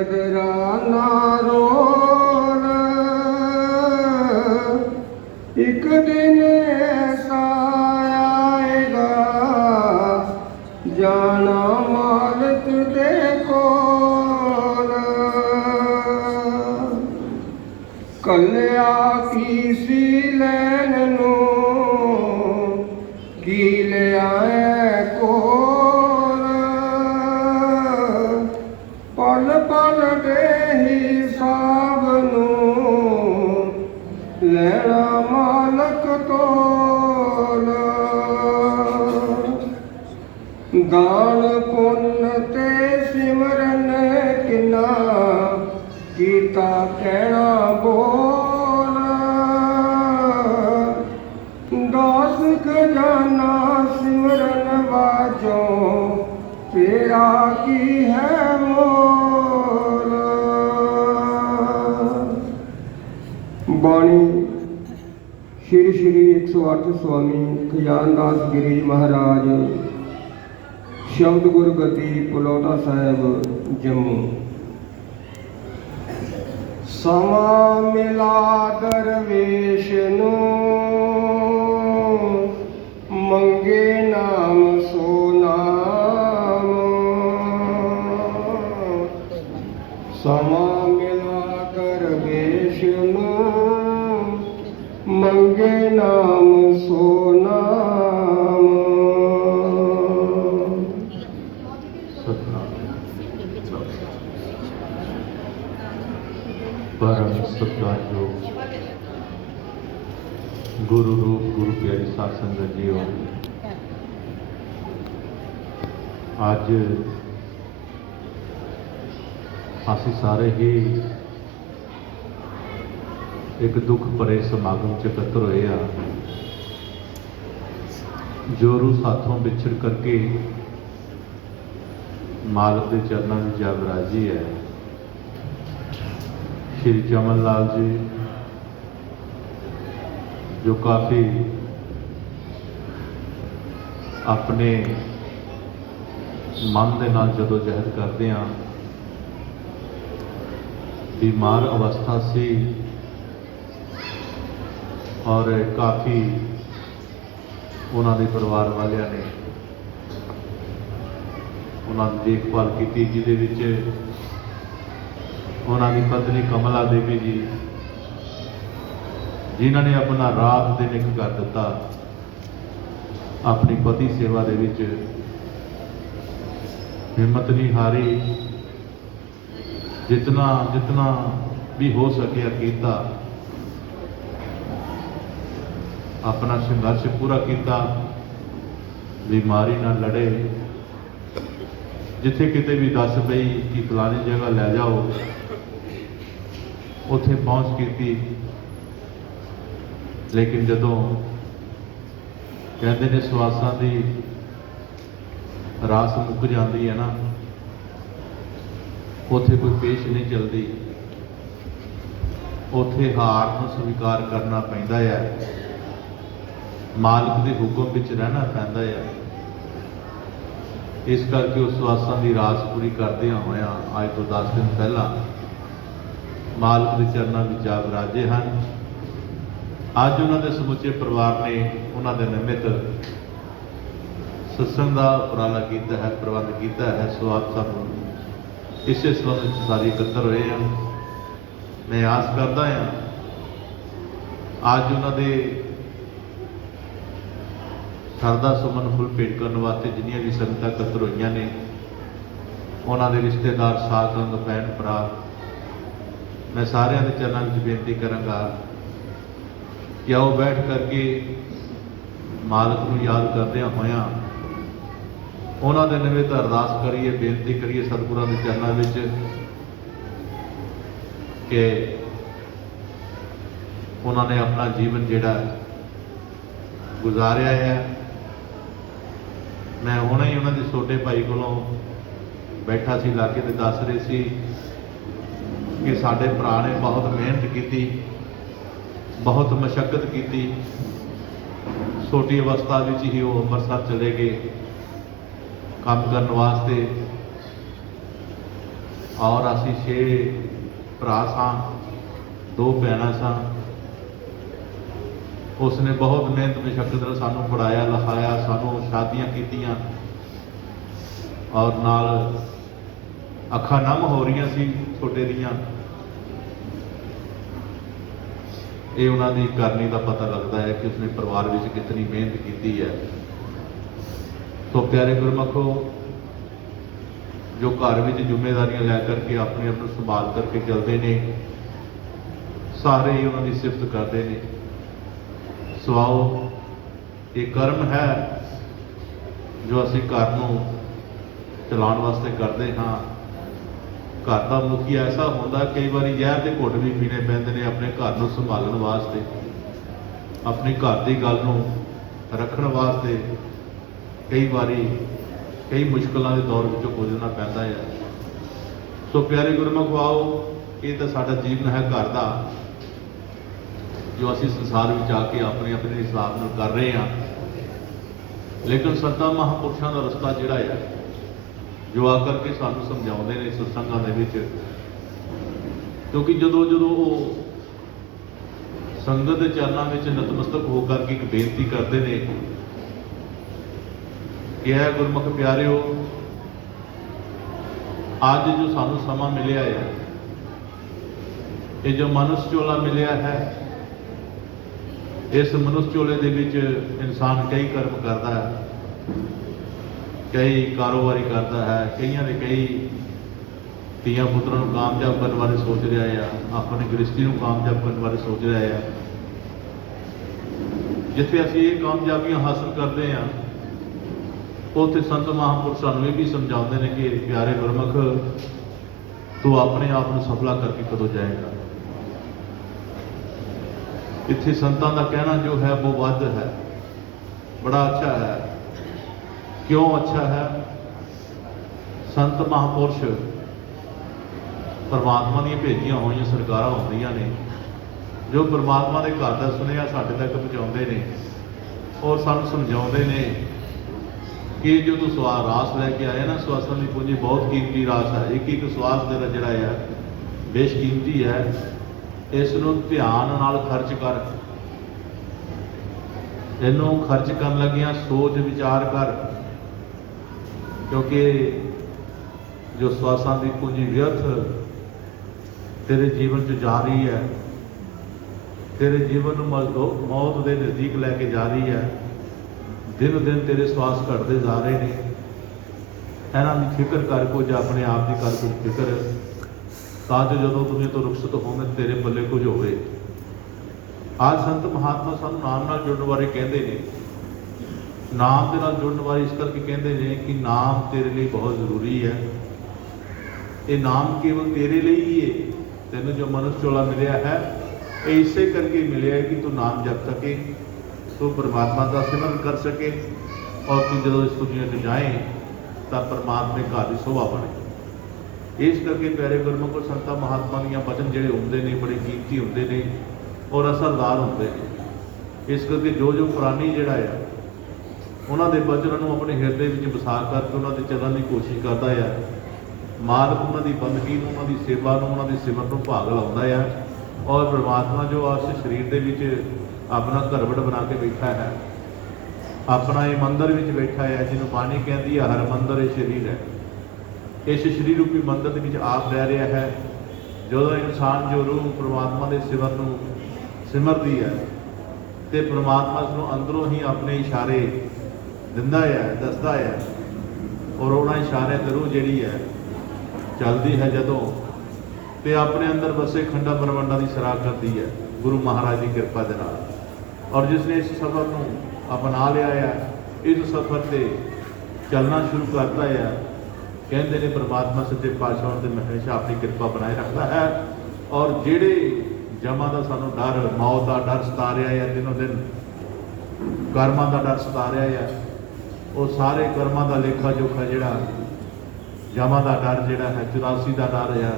गदरा ना रोल, एक दिन ऐसा आएगा जाना मालिक दे कोल। कलिया की सी लैन नू की ले आए कोल, पल पल दे हिसाब नू लेना मालक तोल। दान पुण्य ते सिमरन किना कीता कहना बोल, दास खजाना सिमरन बाजो तेरा की है मोल। बाणी श्री श्री 108 स्वामी खजानदास गिरी महाराज, शब्द गुरगति पलौटा साहिब जम्मू। समा मिला दरवेश नू मंगे नाम सो नाम, समा मिला दरवेश नू मंगे नाम सो नाम। परम सत्कारयोग गुरु रूप गुरु प्यारी साध संगत जीओ, अज असी सारे ही एक दुख भरे समागम च इकत्र होए आ। जो रूह साथों विछड़ करके मालिक के चरणों में जा विराजी है, श्री चमन लाल जी, जो काफ़ी अपने मन के नाल जदोजहद करते हैं, बीमार अवस्था से और काफ़ी उन्होंने परिवार वालिया ने उन्होंने देखभाल की, जिहदे विच उन्होंने पत्नी कमला देवी जी जिन्हों ने अपना रात दिन एक कर दिता, अपनी पति सेवा दे विच हिम्मत नहीं हारी, जितना जितना भी हो सकिया किया, अपना संघर्ष पूरा किया, बीमारी ना लड़े। जिथे किते भी दस पई कि फलानी जगह लै जाओ, उत्थे पहुँच की, लेकिन जदों कहते ने स्वासां की रास मुक जाती है ना, उत्थे कोई पेश नहीं चलती, उत्थे हार को स्वीकार करना पैंदा है, मालिक के हुक्म विच रहना पैंदा है। इस करके उस स्वासां की रास पूरी करदियां होया अज तो 10 दिन पहला मालिक के चरणों में जा विराजे हैं। अज उन्होंने समुचे परिवार ने उन्होंने निमित्त सत्संग का उपराला किया है, प्रबंध किया है। सो आप सब इस संबंध सारे इकट्ठे हुए हैं। मैं आस करता हाँ अज उन्होंने सरदा सुमन फुल भेंट करने वास्ते जिन्नियां भी संगतां इकट्ठे हुई ने, उन्होंने रिश्तेदार साथ संग भैन भरा, मैं सारिਆਂ ਦੇ चरणों में बेनती करांगा कि आओ बैठ करके मालिक को याद करदे होया उन्होंने निमित्त अरदास करिए, बेनती करिए सतगुरां के चरणों में कि उन्होंने अपना जीवन जिहड़ा गुजारिया है। मैं हुणे ही उन्होंने छोटे भाई कोलों बैठा सी लाके ते दस रहे सी कि साडे भरा ने बहुत मेहनत की, बहुत मशक्कत की, छोटी अवस्था में ही वो अमृतसर चले गए काम करने वास्ते। और असी 6 भरा सां, 2 भैणां सां। उसने बहुत मेहनत मशक्कत नाल सानू पढ़ाया लिखाया, सानू शादियां कीतियां और नाल अखां नम हो रही सी छोटे दियां। ये उन्होंने करनी का पता लगता है कि उसने परिवार में कितनी मेहनत की है। तो प्यारे गुरमखो, जो घर में जिम्मेदारियां लैकर के अपने आप को संभाल करके चलते हैं, सारे ही उन्होंने सिफत करते हैं। सवाओ ये कर्म है जो असी घर को चलाने वास्ते करते हाँ। घर का मुखी ऐसा होंदा, कई बार जहर के घुट भी पीने पैंदे ने अपने घर को संभालने वास्ते, अपने घर की गल रखने वास्ते। कई बारी कई मुश्किलों के दौर में गुजरना पैंदा है। सो प्यारे गुरमुख आओ, ये तो साडा जीवन है घर का, जो असी संसार में आके अपने अपने हिसाब नाल कर रहे हैं। लेकिन संतां महापुरुषों का रस्ता जिहड़ा है, जो आकर के सानू समझाते हैं सत्संगां दे विच, क्योंकि जदों जदों वो संगत के चरणों में नतमस्तक होकर के एक बेनती करते हैं कि है गुरमुख प्यारिओ, अज जो सानू समा मिलिया है, ये जो मनुष्य चोला मिलिया है, इस मनुष्य चोले दे विच इंसान कई कर्म करता है, कई कारोबारी करता है, कईयां ने कई धीआं पुत्रां नूं कामयाब करने बारे सोच रहा है, अपनी गृहस्थी नूं कामयाब करने बारे सोच रहा है। जिथे असीं ये कामयाबियां हासिल करते हैं, उत्थे संत महापुरुष सानूं ये भी समझाते हैं कि प्यारे गुरमुख, तू अपने आप को सफला करके कदों जाएगा। इत्थे संतां दा कहना जो है वो वध है, बड़ा अच्छा है। क्यों अच्छा है? संत महापुरुष परमात्मा दी भेजियां हुई सरकारां होंदियां ने, जो परमात्मा के घर का सुनेहा साडे तक पहुँचाते हैं और सानूं समझाते हैं कि जो तू स्वास रास लैके आया ना, स्वासां की पूंजी बहुत कीमती रास है। एक एक स्वास तेरा जिहड़ा है बेशकीमती है, इसनूं ध्यान नाल खर्च कर, इनू खर्च करन लगिया सोच विचार कर, क्योंकि जो स्वासां की पूंजी व्यर्थ तेरे जीवन च जा रही है, तेरे जीवन मौत के नज़दीक लैके जा रही है। दिन दिन तेरे श्वास घटते जा रहे हैं। इन्हां दी फिक्र कर, कुछ अपने आप की कर कुछ फिक्र, ताकि जो दुनिया तो रुखसत होवे तेरे पल्ले कुछ होवे। आज संत महात्मा सानू नाम नाल जुड़न बारे कहते हैं, नाम के नाल जुड़न बारे इस करके कहते हैं कि नाम तेरे लिए बहुत जरूरी है। ये नाम केवल तेरे लिए ही है, तेन जो मनुष्य चोला मिलया है ये इसे करके मिले है कि तू नाम जप सके, तू परमात्मा का सिमरन कर सके, और तू जो इस दुनिया में जाए तो परमात्मा घर की शोभा बने। इस करके प्यारे गुरमुख संतां महात्मा दियां वचन जिहड़े होंदे ने बड़े कीमती होंदे ने और असरदार होंदे ने। इस करके जो जो प्राणी जिहड़ा है उन्हां दे वचनां नूं अपने हिरदे विच वसा करके उन्हां दे चलण की कोशिश करदा है। मालक उन्हां दी बंदगी नूं, उन्हां दी सेवा नूं, उन्हां दी सिमरन नूं भाग लाउंदा है। और परमात्मा जो इस शरीर दे विच अपना घरवट बना के बैठा है, अपना ये मंदिर में बैठा है, जिन्होंने बाणी कहती है हर मंदिर ये शरीर है। इस शरीर रूपी मंदिर के आप रह रहा है। जो इंसान जो रूह परमात्मा के सिमरन सिमरती है तो परमात्मा उसनों अंदरों ही अपने इशारे दिंदा है, दसदा है, और उन्होंने इशारे ते रूह जिहड़ी है चलती है जदों तो अपने अंदर बसे खंडा ब्रह्मंडा की सराह करती है गुरु महाराज की कृपा के नाल। और जिसने इस सफ़र को अपना लिया है, इस सफ़र से चलना शुरू करता है, कहते हैं परमात्मा सच्चे पातशाह उन्हें हमेशा अपनी कृपा बनाए रखता है। और जेड़े जमा का सानू डर, मौत का डर सता रहा है, दिनों दिन कर्मां का डर सता रहा है, वो सारे कर्मां का लेखा जोखा जिहड़ा जमा का डर जिहड़ा है, 84 का डर है,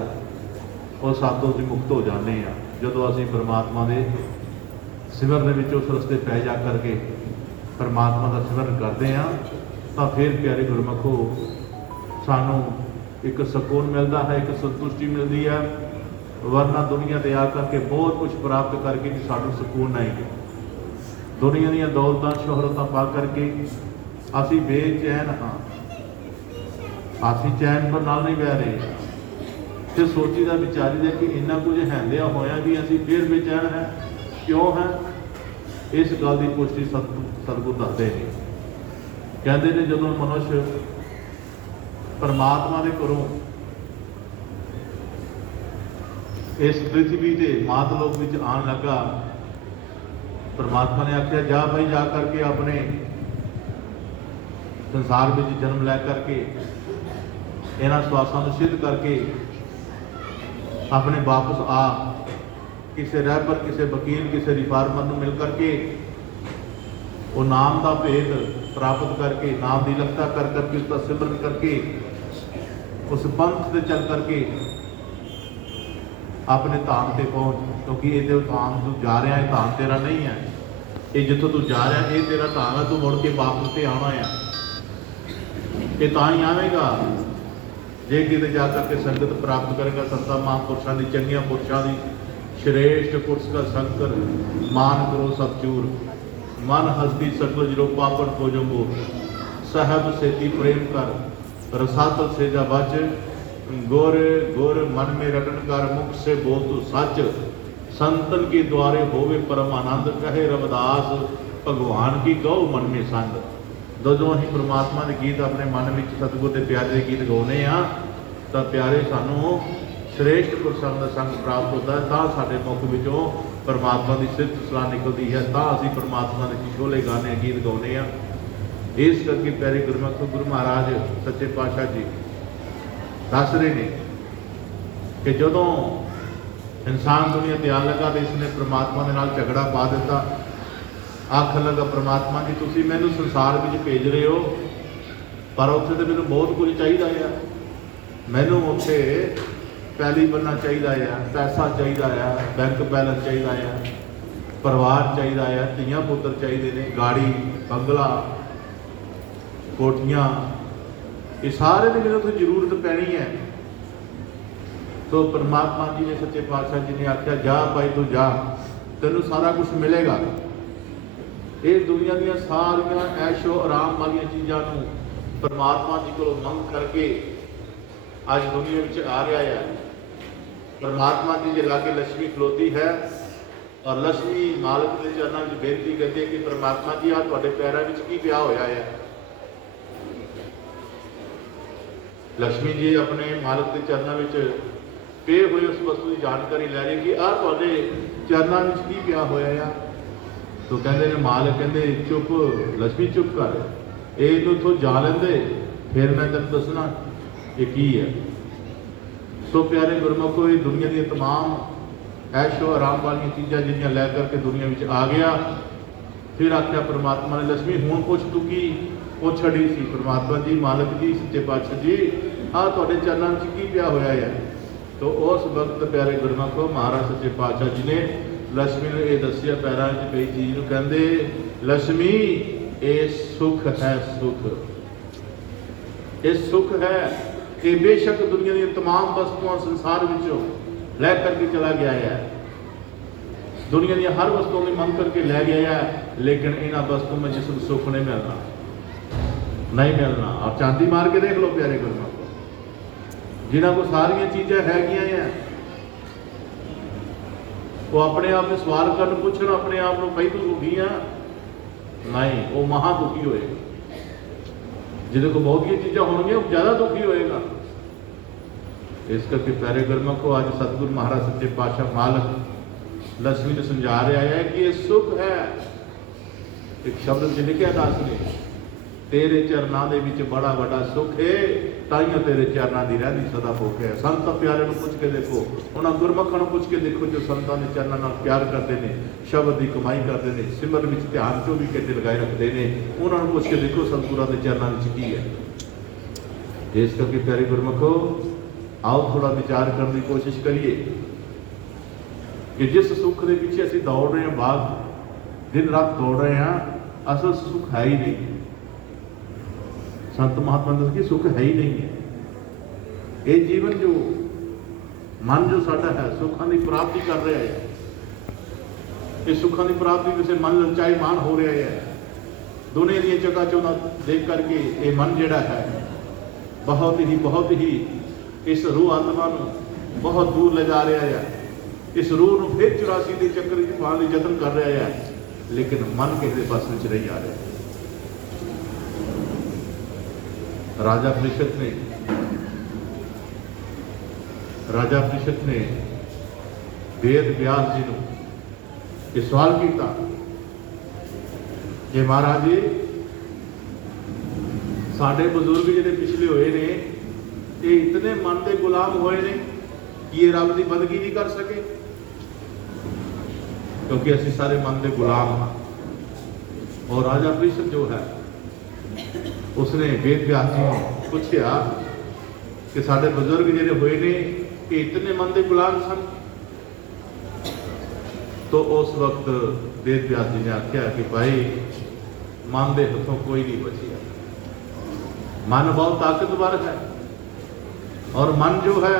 वो सातों से मुक्त हो जाते हैं जो असीं परमात्मा के सिमरन में उस रस्ते पै जा करके परमात्मा का सिमरन करते हैं। तो फिर प्यारे गुरमुखो सानू एक सुकून मिलता है, एक संतुष्टि मिलती है। वरना दुनिया ते आ करके बहुत कुछ प्राप्त करके भी सानू सुकून नहीं। दुनिया दी दौलतां शोहरतां पा करके असी बेचैन हाँ, असी चैन पर नाल नहीं बह रहे। फिर सोचीदा विचारीदा कि इन्ना कुछ हैंदिया होया भी असी फिर बेचैन है, क्यों है? इस गल की पुष्टि सतगुरु दसदे ने, कहते ने जदों मनुष्य परमात्मा दे घरों इस पृथ्वी के मातलोक विच आन लगा, परमात्मा ने आख्या जा भाई जा करके अपने संसार में जन्म लै करके इन्हां स्वासां नूं सिद्ध करके अपने वापस आ, किसी रहबर, किसी वकील, किसी रिफार्मर नूं मिल करके वो नाम का भेद प्राप्त करके, नाम की लखता कर करके, उसका सिमरन करके, उस पंथ से चल करके अपने धाम से पहुँच। क्योंकि ये जो धाम तू जा रहा है, धाम तेरा नहीं है। ये जिथों तू जा रहा है, ये तेरा धाम है। तू मुड़ के वापस से आना है, ये तां ही आवेगा जे किते जा करके संगत प्राप्त करेगा। संतां महापुरुषों की, चंगियां पुरुषों की श्रेष्ठ पुरुष का संग कर, मान करो सब चूर, मन हस्ती सकल जिरो पापन को जम्बो, सहब सेती प्रेम कर, रसातल से जा बच, गुर गुर मन में रटन कर, मुख से बोल तू सच, संतन के द्वारे होवे परम आनंद, कहे रविदास भगवान की गौ मन में संग। जदों असीं परमात्मा के गीत अपने मन में सतगुर के प्यारे गीत गाउने आ, तो प्यारे सानू श्रेष्ठ पुरुषों का संग प्राप्त होता है। तां साडे मुख विचों परमात्मा की सिफत सलाह निकलती है, तां असीं परमात्मा के छिछोले गाने, गीत गाउने आ। इस करके प्यारे गुरमुख गुरु महाराज सच्चे पातशाह जी दस रहे ने कि जदों इंसान दुनिया ते आन लगा तो इसने परमात्मा के नाल झगड़ा पा दिता। आखन लगा परमात्मा जी तुसीं मैनूं संसार में भेज रहे हो, पर उत्थे तो मैनूं बहुत कुछ चाहिए है। मैनूं उत्थे पैली बनना चाहिए है, पैसा चाहिए है, बैंक बैलेंस चाहिए है, परिवार चाहिए है, धीआं पुत्र चाहिए ने, गाड़ी बंगला कोठियां, ये सारे की मैंने उत्थे जरूरत पैनी है। तो परमात्मा जी ने, सच्चे पातशाह जी ने आख्या जा भाई तू जा, तेनू सारा कुछ मिलेगा। ये दुनिया दी सारियां ऐशो आराम वाली चीज़ों परमात्मा जी को मंग करके आज दुनिया में आ रहा है। परमात्मा जी के लागे लक्ष्मी खलोती है और लक्ष्मी मालिक के चरणों में बेनती करती है कि परमात्मा जी आ तुहाडे पैरों में की पिया होया है। लक्ष्मी जी अपने मालिक के चरणों में पे हुए उस वस्तु की जानकारी लै रही कि आ तुहाडे चरणों में की पिया होया है। तो कहते ने मालिक कहते चुप लक्ष्मी चुप कर, ये तो इथों जा लेंदे फिर मैं तेन दसना ये की है। तो प्यारे गुरमुखो ये दुनिया दी तमाम ऐशो आराम वाली चीज़ां जिन्नियां लै करके दुनिया में आ गया। फिर आख्या परमात्मा ने लक्ष्मी हुण पुछ तू की वो छड़ी सी। परमात्मा जी मालिक जी सच्चे पातशाह जी आ तुहाडे चरणों में की पिया होया है। तो उस वक्त प्यारे गुरमुखो महाराज सच्चे पातशाह जी ने लक्ष्मी ने यह दसिया पैरों में पई चीज़ नूं, कहंदे लक्ष्मी ये सुख है, सुख ये सुख है कि बेशक दुनिया की तमाम वस्तुआं संसार विचों लै करके चला गया है, दुनिया दी हर वस्तुओं की मंग करके लै गया है, लेकिन इन्हां वस्तुओं में जिसम सुख नहीं मिलना, नहीं मिलना। और चांदी मार के देख लो प्यारे गुरमुख, जिन्हां को सारियां चीज़ां हैगियां हैं वो अपने आप में सवाल कर पूछन अपने आप को भाई तू दुखी है नहीं, वो महा दुखी होएगा। जिन्हें को बहुत ही चीज़ां होंगी वो ज़्यादा दुखी होएगा। इस करके प्यारे गुरमुख को आज सतगुरु महाराज सच्चे पातशाह मालिक लक्ष्मी ने समझा रहा है कि ये सुख है। एक शब्द में लिखा दास ने तेरे चरणों के विच बड़ा बड़ा सुख है, ताइयों तेरे चरणों की रहती सदा भुख है। संत प्यारे को पूछ के देखो, उन्होंने गुरमुखों को पूछ के देखो जो संतां के चरणों नाल प्यार करते हैं, शब्द की कमाई करते हैं, सिमरन में ध्यान 24 घंटे लगाए रखते हैं, उन्होंने पूछ के देखो सतगुरां के चरणों में की है। इस करके प्यारे गुरमुखो आओ थोड़ा विचार करने की कोशिश करिए कि जिस सुख के पीछे असीं दौड़ रहे हैं, बाग दिन रात दौड़ रहे हैं, असल सुख है ही नहीं। संत महात्मा दस की सुख है ही नहीं है। ये जीवन जो मन जो साडा है सुखां की प्राप्ति कर रहा है, ये सुखां की प्राप्ति किसी मन ललचाई मान हो रहा है। दुनिया दी चकाचौंधा देख करके ये मन जिहड़ा है बहुत ही इस रूह आत्मा नूं बहुत दूर ले जा रहा है। इस रूह नूं फिर 84 के चक्कर च पाने लई यतन कर रहा है, लेकिन मन किसी पास में नहीं आ रहा। राजा परिषद ने वेद व्यास जी नूं ये सवाल किया कि महाराज जी साडे बजुर्ग जिहड़े पिछले होए ने ये इतने मन के गुलाम होए ने कि ये रब की बंदगी नहीं कर सके, क्योंकि असी सारे मन के गुलाम हाँ। और राजा परिषद जो है उसने वेद व्यास जी ने पूछा कि साडे बजुर्ग जिहड़े होए ने ये इतने मन के गुलाम सन। तो उस वक्त वेद व्यास जी ने आख्या कि भाई मन के हथों कोई नहीं बचिया। मन बहुत ताकतवर है और मन जो है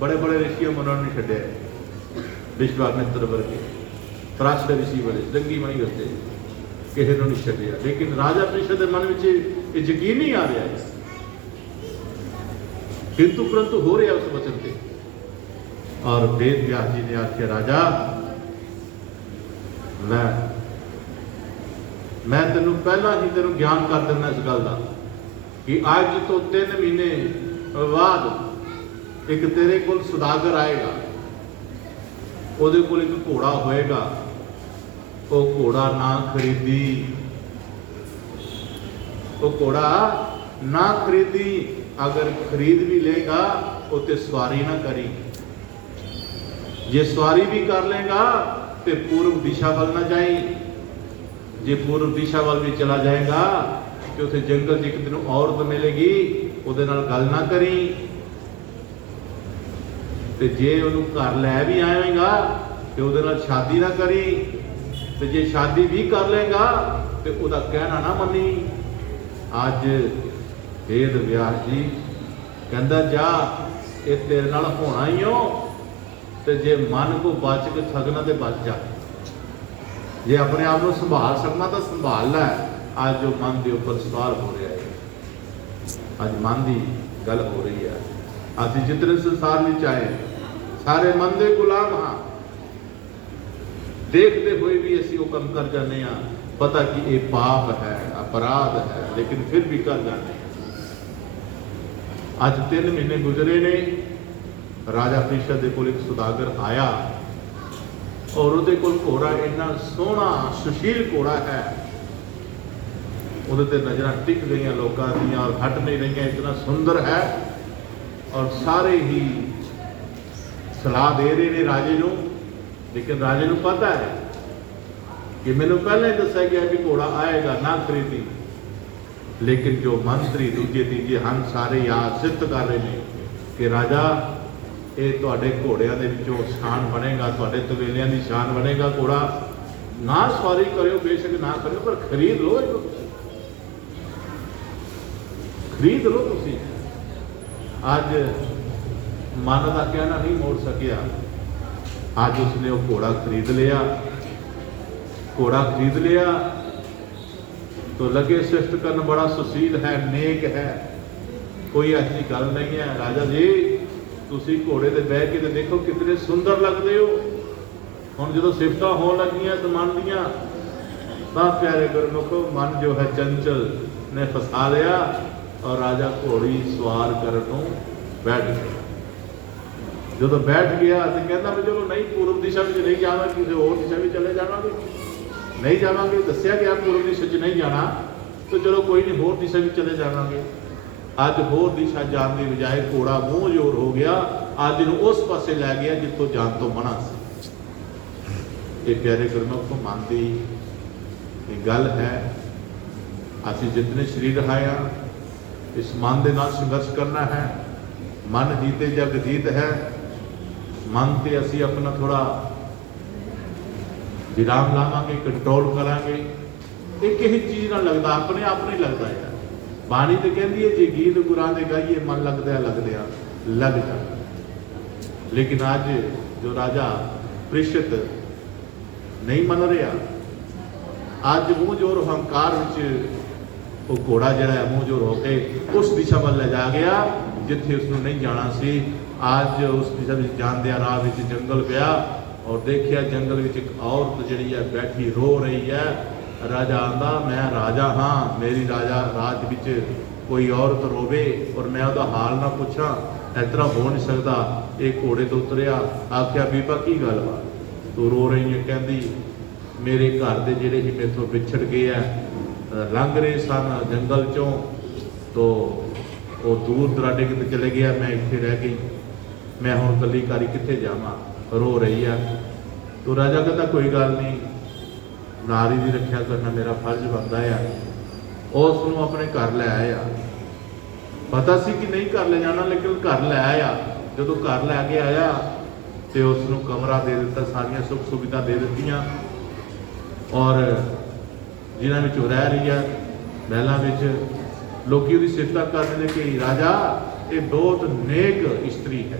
बड़े बड़े ऋषियों मनों ने छड्या। विश्वामित्र वर्गे पराशर ऋषि वाले जंगी मणि होते किसी ने नहीं छड्या, लेकिन राजा परिषद के मन में ये यकीन नहीं आ रहा है, किंतु परंतु हो रहा उस वचन से। और वेद व्यास जी ने आख्या राजा मैं तेन पहला ही तेन ज्ञान कर देना इस गल का कि अज तो 3 महीने बाद एक तेरे को सुदागर आएगा, ਉਹਦੇ ਕੋਲ एक घोड़ा होएगा, वो घोड़ा ना खरीदी, वो घोड़ा ना खरीदी, अगर खरीद भी लेगा तो सवारी ना करी, जे सवारी भी कर लेगा तो पूर्व दिशा वाल ना जाए, जे पूर्व दिशा वाल भी चला जाएगा तो उसे जंगल च एक दिन औरत मिलेगी ਉਹਦੇ ਨਾਲ गल ना करी, ਤੇ ਜੇ ਉਹਨੂੰ ਘਰ ਲੈ ਵੀ ਆਵੇਂਗਾ ਤੇ ਉਹਦੇ ਨਾਲ ਸ਼ਾਦੀ ਨਾ ਕਰੀ, ਤੇ ਜੇ ਸ਼ਾਦੀ ਵੀ ਕਰ ਲੇਗਾ ਤੇ ਉਹਦਾ ਕਹਿਣਾ ਨਾ ਮੰਨੀ। ਅੱਜ वेद व्यास जी कहता जा ये तेरे नाल होना ही हो, ते जे मन को बच के थकना तो बच जा, जे अपने आप को संभाल सकना तो संभाल लै। आज जो मन के उपर सवाल हो रहा है, अज मन की गल हो रही है। असीं जितने संसार में आए सारे मन के गुलाम हाँ, देखते हुए भी असीं वो काम कर जाते हैं, पता कि ये पाप है अपराध है, लेकिन फिर भी कर जाते हैं। अज 3 महीने गुजरे ने, राजा परिषद के कोल एक सुदागर आया और उहदे कोल घोड़ा इन्ना सोहना सुशील घोड़ा है, उहदे ते नज़रां टिक गई लोगों दियां और हट नहीं रही, इतना सुंदर है। और सारे ही सलाह दे रहे ने राजे नूं, लेकिन राजे नूं पता है कि मैनूं पहले ही दस्या गया कि घोड़ा आएगा, ना खरीदी। लेकिन जो मंत्री दूजे तीजे हम सारे याद सिद्ध कर रहे हैं कि राजा ये तुहाडे घोड़ियां दे विचों शान बनेगा, तुहाडे तवेलियां दी शान बनेगा घोड़ा, ना सवारी करो बेशक ना करो पर खरीद लो, खरीद लो तुसीं। अज मन का कहना नहीं मोड़ सकिया, अज उसने वो घोड़ा खरीद लिया। घोड़ा खरीद लिया तो लगे सृष्ट करना बड़ा सुशील है, नेक है, कोई ऐसी गल नहीं है। राजा जी तुसी घोड़े ते बह के देखो कितने सुंदर लगते हो। हुण जो सिफतां होण लगियां तो मन दियां, तां प्यारे गुरमुखो मन जो है चंचल ने फसा लिया और राजा घोड़ी सवार करन बैठ गया। जो बैठ गया तो कहता भी चलो नहीं पूर्व दिशा में नहीं जाना, किसी और दिशा में चले जावांगे, नहीं जावांगे, दस्या गया पूर्व दिशा च नहीं जाना तो चलो कोई नहीं होर दिशा में चले जावांगे। अज होर दिशा जाने की बजाय घोड़ा मूँह जोर हो गया, अज इहनूं उस पासे लै गया जितों जान तो मना सी। ये प्यारे गुरमुख को मन की गल है। असीं जितने शरीर आए इस मन के नाल संघर्ष करना है। मन जीते जग जीत है। मन से असी अपना थोड़ा विराम लावांगे, कंट्रोल करांगे। एक ही चीज़ ना लगता, अपने आप नहीं लगता यार। ਬਾਣੀ ਤੇ ਕਹਿੰਦੀ ਹੈ ਜੇ ਗੀਤ ਗੁਰਾਂ ਦੇ ਗਾਈਏ ਮਨ ਲੱਗਦਿਆਂ ਲੱਗ ਜਾ। ਲੇਕਿਨ ਅੱਜ ਜੋ ਰਾਜਾ ਪ੍ਰੀਸ਼ਤ ਨਹੀਂ ਮੰਨ ਰਿਹਾ, ਅੱਜ ਮੂੰਹ ਜੋਰ ਹੰਕਾਰ ਵਿੱਚ ਉਹ ਘੋੜਾ ਜਿਹੜਾ ਹੈ ਮੂੰਹ ਜੋਰ ਹੋ ਕੇ ਉਸ ਦਿਸ਼ਾ ਵੱਲ ਲੈ ਜਾ ਗਿਆ ਜਿੱਥੇ ਉਸ ਨੂੰ ਨਹੀਂ ਜਾਣਾ ਸੀ। ਅੱਜ ਉਸ ਦਿਸ਼ਾ ਵਿੱਚ ਜਾਂਦਿਆਂ ਰਾਹ ਵਿੱਚ ਜੰਗਲ ਪਿਆ ਔਰ ਦੇਖਿਆ ਜੰਗਲ ਵਿੱਚ ਇੱਕ ਔਰਤ ਜਿਹੜੀ ਹੈ ਬੈਠੀ ਰੋ ਰਹੀ ਹੈ। ਰਾਜਾ ਆਂਦਾ ਮੈਂ ਰਾਜਾ ਹਾਂ, ਮੇਰੀ ਰਾਜ ਵਿੱਚ ਕੋਈ ਔਰਤ ਰੋਵੇ ਔਰ ਮੈਂ ਉਹਦਾ ਹਾਲ ਨਾ ਪੁੱਛਾਂ, ਇਸ ਤਰ੍ਹਾਂ ਹੋ ਨਹੀਂ ਸਕਦਾ। ਇਹ ਘੋੜੇ ਤੋਂ ਉਤਰਿਆ, ਆਖਿਆ ਬੀਬਾ ਕੀ ਗੱਲ ਵਾ ਤੂੰ ਰੋ ਰਹੀ ਹੈ? ਕਹਿੰਦੀ ਮੇਰੇ ਘਰ ਦੇ ਜਿਹੜੇ ਹੀ ਮੇਥੋਂ ਵਿਛੜ ਗਏ ਆ, ਲੰਘ ਰਹੇ ਸਨ ਜੰਗਲ ਚੋਂ, ਤੋ ਉਹ ਦੂਰ ਦਰਾਡੇ ਕਿਤੇ ਚਲੇ ਗਿਆ, ਮੈਂ ਇੱਥੇ ਰਹਿ ਗਈ, ਮੈਂ ਹੁਣ ਇਕੱਲੀ ਕਾਰੀ ਕਿੱਥੇ ਜਾਵਾਂ, ਰੋ ਰਹੀ ਆ। ਤੋ ਰਾਜਾ ਕਹਿੰਦਾ ਕੋਈ ਗੱਲ ਨਹੀਂ, ਨਾਰੀ ਦੀ ਰੱਖਿਆ ਕਰਨਾ ਮੇਰਾ ਫਰਜ਼ ਬਣਦਾ ਆ। ਉਸ ਨੂੰ ਆਪਣੇ ਘਰ ਲੈ ਆਇਆ, ਪਤਾ ਸੀ ਕਿ ਨਹੀਂ ਘਰ ਲੈ ਜਾਣਾ, ਲੇਕਿਨ ਘਰ ਲੈ ਆਇਆ। ਜਦੋਂ ਘਰ ਲੈ ਕੇ ਆਇਆ ਤੇ ਉਸ ਨੂੰ ਕਮਰਾ ਦੇ ਦਿੱਤਾ, ਸਾਰੀਆਂ ਸੁੱਖ ਸੁਵਿਧਾ ਦੇ ਦਿੱਤੀਆਂ ਔਰ ਜਿਨ੍ਹਾਂ ਵਿੱਚ ਉਹ ਰਹਿ ਰਹੀ ਹੈ ਮਹਿਲਾਂ ਵਿੱਚ ਲੋਕੀ ਉਹਦੀ ਸਿਫਤਾਂ ਕਰਦੇ ਨੇ ਕਿ ਰਾਜਾ ਇਹ ਬਹੁਤ ਨੇਕ ਇਸਤਰੀ ਹੈ,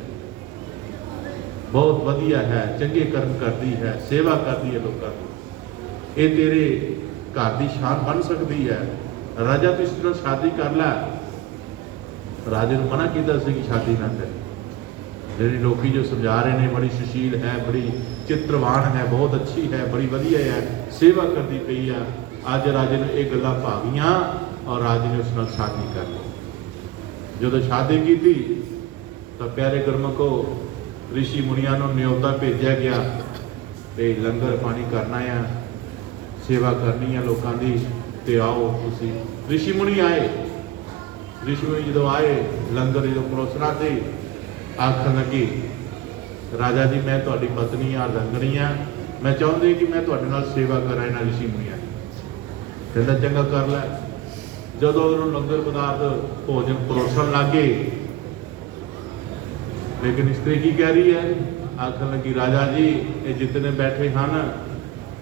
ਬਹੁਤ ਵਧੀਆ ਹੈ, ਚੰਗੇ ਕਰਮ ਕਰਦੀ ਹੈ, ਸੇਵਾ ਕਰਦੀ ਹੈ ਲੋਕਾਂ ਦੀ, ਇਹ ਤੇਰੇ ਘਰ ਦੀ ਸ਼ਾਨ ਬਣ ਸਕਦੀ ਹੈ। ਰਾਜਾ ਤੂੰ ਇਸ ਨਾਲ ਸ਼ਾਦੀ ਕਰ ਲੈ। ਰਾਜੇ ਨੂੰ ਮਨਾ ਕੀਤਾ ਸੀ ਕਿ ਸ਼ਾਦੀ ਨਾ ਕਰੇ। ਜਿਹੜੀ ਲੋਕੀ ਜੋ ਸਮਝਾ ਰਹੇ ਨੇ ਬੜੀ ਸੁਸ਼ੀਲ ਹੈ, ਬੜੀ ਚਿੱਤਰਵਾਨ ਹੈ, ਬਹੁਤ ਅੱਛੀ ਹੈ, ਬੜੀ ਵਧੀਆ ਹੈ, ਸੇਵਾ ਕਰਦੀ ਪਈ ਆ। ਅੱਜ ਰਾਜੇ ਨੂੰ ਇਹ ਗੱਲਾਂ ਭਾ ਗਈਆਂ ਔਰ ਰਾਜੇ ਨੇ ਉਸ ਨਾਲ ਸ਼ਾਦੀ ਕਰ ਲਈ। ਜਦੋਂ ਸ਼ਾਦੀ ਕੀਤੀ ਤਾਂ ਪਿਆਰੇ ਗੁਰਮੁਖੋ ਰਿਸ਼ੀ ਮੁਨੀਆਂ ਨੂੰ ਨਿਯੋਤਾ ਭੇਜਿਆ ਗਿਆ ਤੇ ਲੰਗਰ ਪਾਣੀ ਕਰਨਾ ਆ, ਸੇਵਾ ਕਰਨੀ ਆ ਲੋਕਾਂ ਦੀ, ਤੇ ਆਓ ਤੁਸੀਂ। ਰਿਸ਼ੀ ਮੁਨੀ ਆਏ। ਰਿਸ਼ੀ ਮੁਨੀ ਜਦੋਂ ਆਏ ਲੰਗਰ ਜਦੋਂ ਪਰੋਸਣਾ ਤੇ ਆਖਣ ਲੱਗੇ ਰਾਜਾ ਜੀ ਮੈਂ ਤੁਹਾਡੀ ਪਤਨੀ ਆ, ਰੰਗਣੀ ਆ, ਮੈਂ ਚਾਹੁੰਦੀ ਕਿ ਮੈਂ ਤੁਹਾਡੇ ਨਾਲ ਸੇਵਾ ਕਰਾਂ ਇਹਨਾਂ ਰਿਸ਼ੀ ਮੁਨੀਆਂ। ਕਹਿੰਦਾ ਚੰਗਾ ਕਰ ਲੈ। ਜਦੋਂ ਉਹਨੂੰ ਲੰਗਰ ਪਦਾਰਥ ਭੋਜਨ ਪਰੋਸਣ ਲੱਗੇ, ਲੇਕਿਨ ਇਸਤਰੀ ਕੀ ਕਹਿ ਰਹੀ ਹੈ? ਆਖਣ ਲੱਗੀ ਰਾਜਾ ਜੀ ਇਹ ਜਿਤਨੇ ਬੈਠੇ ਹਨ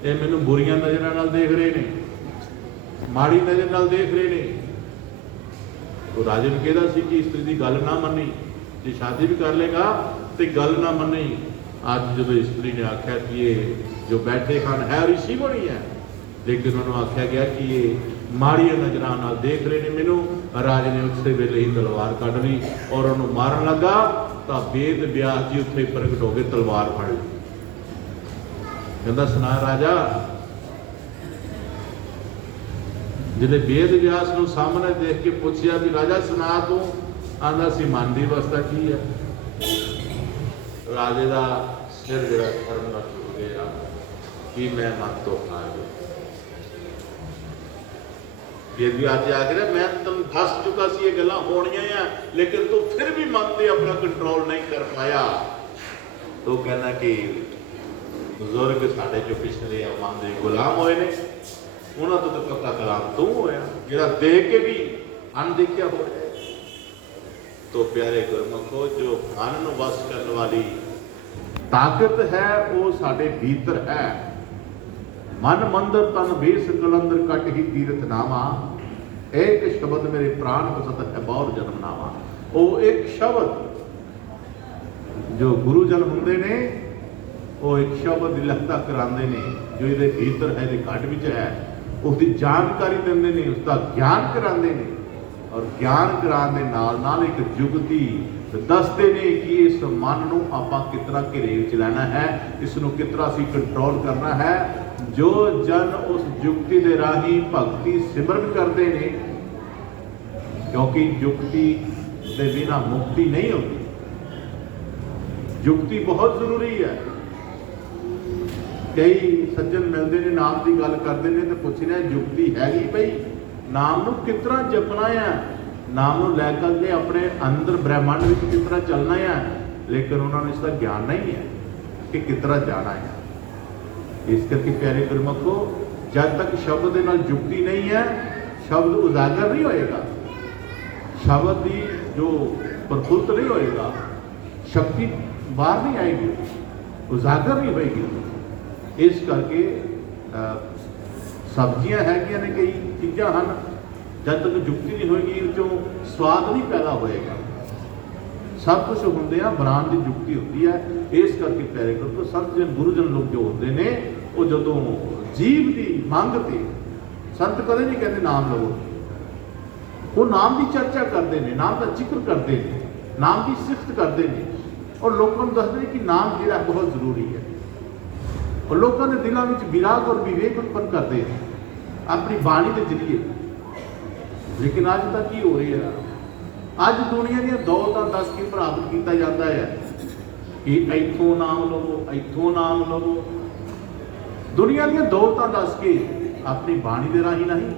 ਇਹ ਮੈਨੂੰ ਬੁਰੀਆਂ ਨਜ਼ਰਾਂ ਨਾਲ ਦੇਖ ਰਹੇ ਨੇ, ਮਾੜੀ ਨਜ਼ਰ ਨਾਲ ਦੇਖ ਰਹੇ ਨੇ। ਉਹ ਰਾਜੇ ਨੂੰ ਕਹਿੰਦਾ ਸੀ ਕਿ ਇਸਤਰੀ ਦੀ ਗੱਲ ਨਾ ਮੰਨੀ, ਜੇ ਸ਼ਾਦੀ ਵੀ ਕਰ ਲੇਗਾ ਤੇ ਗੱਲ ਨਾ ਮੰਨੀ। ਅੱਜ ਜਦੋਂ ਇਸਤਰੀ ਨੇ ਆਖਿਆ ਕਿ ਇਹ ਜੋ ਬੈਠੇ ਹਨ ਹੈ ਰਿਸ਼ੀ ਮੁਨੀ ਹੈ, ਲੇਕਿਨ ਉਹਨੂੰ ਆਖਿਆ ਗਿਆ ਕਿ ਇਹ ਮਾੜੀਆਂ ਨਜ਼ਰਾਂ ਨਾਲ ਦੇਖ ਰਹੇ ਨੇ ਮੈਨੂੰ, ਰਾਜੇ ਨੇ ਉਸੇ ਵੇਲੇ ਹੀ ਤਲਵਾਰ ਕੱਢ ਲਈ ਔਰ ਉਹਨੂੰ ਮਾਰਨ ਲੱਗਾ ਤਾਂ ਵੇਦ ਵਿਆਸ ਜੀ ਉੱਥੇ ਪ੍ਰਗਟ ਹੋ ਗਏ, ਤਲਵਾਰ ਫੜ ਲਈ। ਕਹਿੰਦਾ ਸੁਣਾ ਰਾਜਾ। ਜਿਹਦੇ ਵੇਦ ਵਿਆਸ ਨੂੰ ਸਾਹਮਣੇ ਦੇਖ ਕੇ ਪੁੱਛਿਆ ਵੀ ਰਾਜਾ ਸੁਣਾ ਤੂੰ, ਆਂਦਾ ਸੀ ਮਨ ਦੀ ਅਵਸਥਾ ਕੀ ਹੈ। ਰਾਜੇ ਦਾ ਸਿਰ ਜਿਹੜਾ ਧਰਮ ਨਾਲ ਝੁਕ ਗਿਆ ਕਿ ਮੈਂ ਮਨ ਤੋਂ ਖਾ ਗਿਆ। ਵੇਦ ਵਿਆਸ ਜੀ ਆ ਕੇ ਮੈਂ ਤੈਨੂੰ ਦੱਸ ਚੁੱਕਾ ਸੀ ਇਹ ਗੱਲਾਂ ਹੋਣੀਆਂ ਆ, ਲੇਕਿਨ ਤੂੰ ਫਿਰ ਵੀ ਮਨ ਤੇ ਆਪਣਾ ਕੰਟਰੋਲ ਨਹੀਂ ਕਰ ਪਾਇਆ। ਤੂੰ ਕਹਿੰਦਾ ਕਿ ਬਜ਼ੁਰਗ ਸਾਡੇ ਜੋ ਪਿਛਲੇ ਮਨ ਦੇ ਗੁਲਾਮ ਹੋਏ ਨੇ ਉਹਨਾਂ ਤੋਂ ਤਾਂ ਪੱਕਾ ਗੁਲਾਮ ਤੂੰ ਹੋਇਆ ਜਿਹੜਾ ਦੇਖ ਕੇ ਵੀ ਅਣਦੇਖਿਆ ਹੋ ਰਿਹਾ। ਤੋ ਪਿਆਰੇ ਗੁਰਮੁਖੋ ਜੋ ਮਨ ਨੂੰ ਵਸ ਕਰਨ ਵਾਲੀ ਤਾਕਤ ਹੈ ਉਹ ਸਾਡੇ ਭੀਤਰ ਹੈ। ਮਨ ਮੰਦਰ ਤਨ ਬੇਸ ਕਲੰਦਰ ਕੱਟ ਹੀ ਤੀਰਥ ਨਾਵਾ, ਇੱਕ ਸ਼ਬਦ ਮੇਰੇ ਪ੍ਰਾਣ ਵਸਤ ਹੈ ਬਹੁਰ ਜਨਮ ਨਾਵਾ। ਉਹ ਇੱਕ ਸ਼ਬਦ ਜੋ ਗੁਰੂ ਜਨ ਹੁੰਦੇ ਨੇ ਉਹ ਇੱਕ ਸ਼ਬਦ ਦੀ ਲਖਤਾ ਕਰਾਉਂਦੇ ਨੇ ਜੋ ਇਹਦੇ ਭੀਤਰ ਹੈ, ਇਹਦੇ ਘਟ ਵਿੱਚ ਹੈ, उसकी जानकारी देंगे ने, उसका ज्ञान कराते हैं और ज्ञान कराने दे नाल नाल एक जुगती दसते ने कि इस मन को आपां कितना घेरे विच लैना है, इसनों कितना असीं कंट्रोल करना है। जो जन उस जुगती दे राही भगती सिमरन करते हैं, क्योंकि जुगती दे बिना मुक्ति नहीं होती, जुगती बहुत जरूरी है। कई सज्जन मिलते हैं नाम की गल करते हैं तो पूछने जुगती हैगी भाई नाम नूं कितना जपना है, नाम नूं लैकर के अपने अंदर ब्रह्मांड में कितना चलना है, लेकिन उन्होंने इसका ज्ञान नहीं है कि कितना जाना है। इस करके प्यारे गुरमुखो जब तक शब्द के नाल जुगती नहीं है शब्द उजागर नहीं होएगा, शब्द की जो प्रफुल्त नहीं होएगा, शक्ति बाहर नहीं आएगी, उजागर नहीं होएगी। इस करके सब्जियां हैगियां ने कई चीज़ां हैं जब तक जुक्ति नहीं होएगी उस स्वाद नहीं पैदा होएगा। सब कुछ होंगे बनाने की जुक्ति होती है। इस करके प्यारे गुरु संत जन गुरुजन लोग जो होते हैं वो जो जीव की मंग ते संत कदे नहीं कहते नाम लवो, वो नाम की चर्चा करते हैं, नाम का जिक्र करते हैं, नाम की सिफत करते हैं और लोगों को दसते हैं कि नाम जो बहुत जरूरी है। और लोगों के दिलों में विराग और विवेक उत्पन्न करते हैं अपनी बाणी के जरिए। लेकिन अज तक की हो रही है, अज दुनिया दी दौलतां दस के प्राप्त किया जाता है कि इथों नाम लवो, इथों नाम लवो। दुनिया दी दौलतां दस के अपनी बाणी के राही नहीं,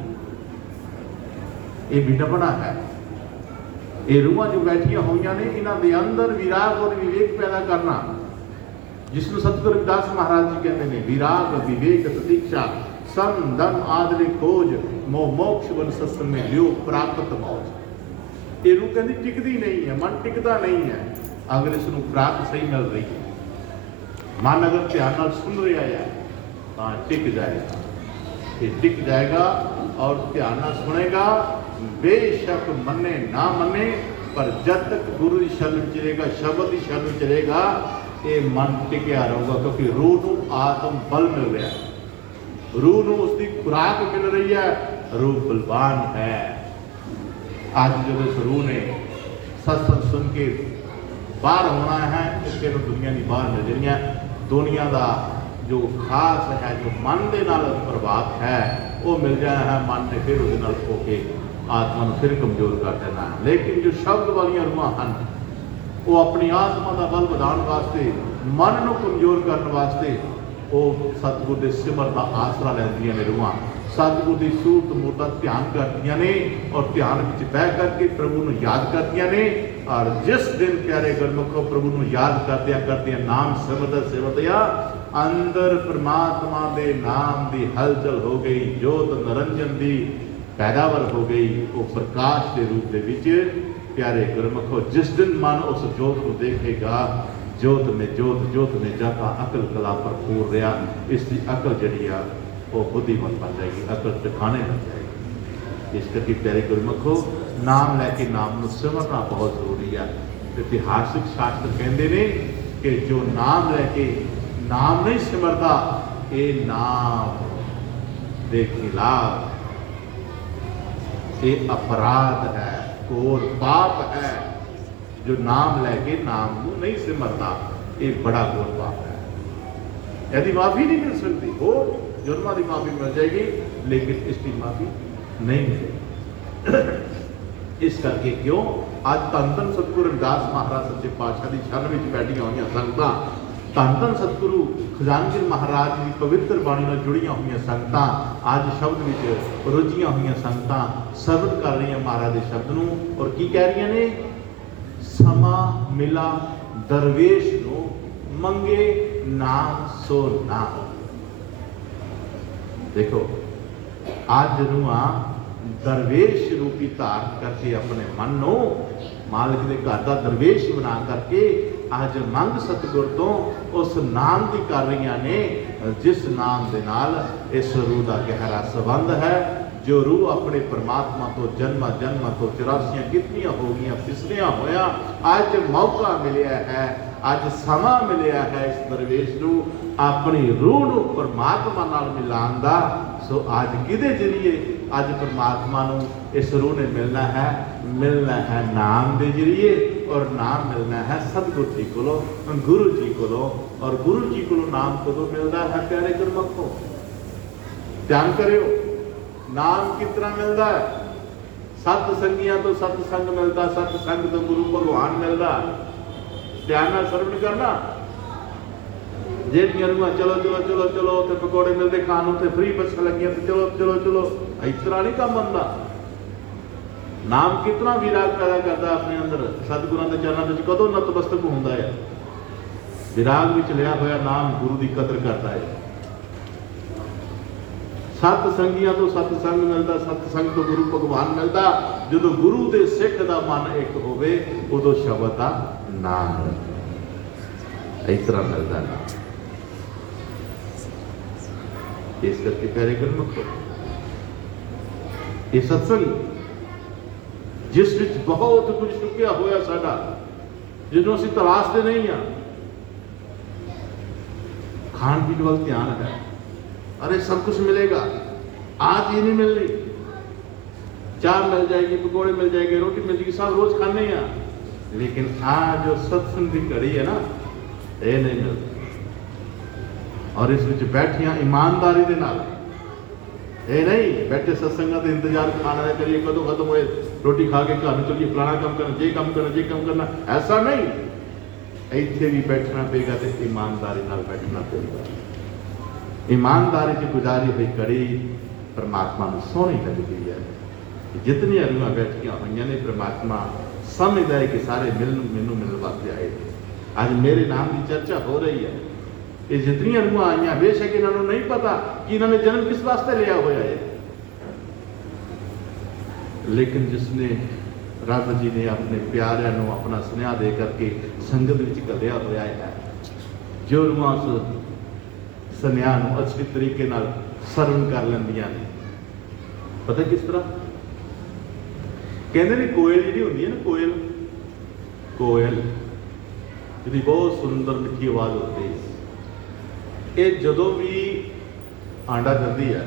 ये विडंबना है। ये रूहां जो बैठिया हुई ने इन्हां दे अंदर विराग और विवेक पैदा करना, जिसनों सतगुरु रविदास महाराज जी कहते हैं विराग विवेक प्रतीक्षा सम दम आदरे खोज मोह मोक्ष वन सत्संग में लियो प्राप्त मौज। ये रूह कहती टिकती नहीं है, मन टिकता नहीं है अगर इसनों प्राप्त सही मिल रही है। मन अगर ध्यान नाल सुन रहा है तो टिक जाएगा, ये टिक जाएगा और ध्यान नाल सुनेगा। बेशक मने ना मने पर जब तक गुरु की शरण में चलेगा, शब्द की शरण में चलेगा, ये मन टिकया रहूगा। क्योंकि रूह को आत्म बल मिल रहा है, रूह को उसकी खुराक मिल रही है, रूह बलवान है। आज जब इस रूह ने सत्संग सुन के बाहर होना है, इसके दुनिया की बाहर मिल जानी है। दुनिया का जो खास है, जो मन के नाल प्रभाव है, वो मिल जाना है। मन ने फिर उसके नाल होके आत्मा को फिर कमजोर कर देना है। लेकिन जो शब्द वाली रूहां हैं वो अपनी आत्मा का बल बढ़ाने वास्ते, मन को कमजोर करने वास्ते वो सतगुर के सिमर का आसरा लैंदियां ने। रूहां सतगुर की सूरत मूरत का ध्यान करदियां ने और ध्यान में बह करके प्रभु को याद करदियां ने। और जिस दिन प्यारे गुरमुखों प्रभु को याद करदियां नाम सिमरदिया अंदर परमात्मा के नाम की हलचल हो गई, जोत निरंजन की पैदावार हो गई। वो प्रकाश के रूप के विच प्यारे गुरमुखो जिस दिन मन उस जोत को देखेगा, जोत में जोत, जोत में जाता अकल कला भरपूर रहा। इसकी अकल जी वो बुद्धिमत बन जाएगी, अकल टिकाने लग जाएगी। इस करके प्यारे गुरमुखो नाम लैके नाम को सिमरना बहुत जरूरी है। इतिहासिक शास्त्र कहते हैं कि जो नाम लैके नाम नहीं सिमरता, ये नाम के खिलाफ ये अपराध है, घोर पाप है। जो नाम लैके नाम को नहीं सिमरता, ये बड़ा घोर पाप है। यदि माफी नहीं मिल सकती, हो जुर्मा की माफी मिल जाएगी, लेकिन इसकी माफी नहीं मिलेगी। इस करके क्यों आज धन धन सतगुरु रविदास महाराज सच्चे पातशाह की शरण में बैठिया हुई संगत, धन धन सतगुरु खजानजी महाराज की पवित्र बाणी नाल जुड़िया हुई संगत, आज शब्द में रुझिया हुई संगत शब्द कर रही महाराज के शब्द नूं और की कह रही ने, समा मिला दरवेश नो मंगे नाम सो नाम। देखो आज रूहां दरवेश रूपी धारण करके अपने मन को मालिक के घर का दरवेश बना करके आज मंग सतगुर तो उस नाम की कर रही ने, जिस नाम के नाल इस रूह का गहरा संबंध है। जो रूह अपने परमात्मा तो जन्म जन्म तो 84 कितनियां हो गई फिसलियां होया, आज मौका मिलया है, आज समा मिलया है इस दरवेश को अपनी रूह को परमात्मा नाल मिलान दा। सो आज किदे जरिए आज परमात्मा नूं इस रूह ने मिलना है नाम के जरिए। और नाम मिलना है सतगुरु जी को, गुरु जी को। और गुरु जी को नाम कदों मिलता है प्यारे गुरमुखों? ध्यान करियो, नाम कितना मिलता है? सतसंगियां तो सतसंग मिलता, सतसंग तो गुरु भगवान मिलता। ध्यान नाल श्रवण करना। जेड़ियां रूहां चलो चलो चलो चलो ते पकौड़े मिलते खाण उत्ते फ्री बस लगियां ते चलो चलो चलो, इस तरह नहीं काम बनता। नाम कितना विराग पैदा करता अपने अंदर। सतगुरां दे चरणों में कदों नतमस्तक होंदा है। विराग विच लिया होया नाम गुरु की कदर करता है। सतसंगियां तो सतसंग मिलता, सतसंग तो गुरु भगवान मिलता। जो गुरु के सिख का मन एक होवे उदों शब्द का नाम इस तरह मिलता नाम। इस करके प्यारे गुरमुखो ये सत्संग ਜਿਸ ਵਿੱਚ ਬਹੁਤ ਕੁਝ ਛੁਪਿਆ ਹੋਇਆ ਸਾਡਾ, ਜਿਹਨੂੰ ਅਸੀਂ ਤਲਾਸ਼ਦੇ ਨਹੀਂ ਹਾਂ। ਖਾਣ ਪੀਣ ਵੱਲ ਧਿਆਨ ਹੈ, अरे सब कुछ मिलेगा, आज ये नहीं मिलनी, चाय मिल जाएगी, पकौड़े मिल जाएंगे, रोटी मिल जाएगी, सब रोज खाने हैं, लेकिन आज जो सत्संग की घड़ी है ना, ये नहीं मिलती। और इस विच बैठिया ईमानदारी दे नाल, ये नहीं बैठे सत्संग का इंतजार खाना करिए कदों खत्म होए, रोटी खा के घर चलिए फलाना काम करना, ये काम करना, ये काम करना, ऐसा नहीं। इत्थे भी बैठना पेगा तो ईमानदारी नाल बैठना पेगा। ईमानदारी से गुजारी हुई कड़ी परमात्मा को सोहनी लगती है। जितनी अरुआ बैठिया हुई ने परमात्मा समझदा है कि सारे मैनू मिलने वास्ते आए थे। अज मेरे नाम की चर्चा हो रही है, ये जितनी अरुआ आई बेशक इन्होंने नहीं पता कि इन्होंने जन्म किस वास्ते लिया हुआ है, लेकिन जिसने रब जी ने अपने प्यारिਆਂ ਨੂੰ अपना स्नेहा दे करके संगत विच घल्लिया होया है, जो रूहां उस स्नेहा ਨੂੰ अच्छे तरीके नाल सरवण कर लैंदियां ने। पता किस तरह कहते ने, कोयल जी होंगी है ना, कोयल कोयल जिहदी बहुत सुंदर मिठी आवाज़ होती है, ये जदों भी आंडा दिंदी है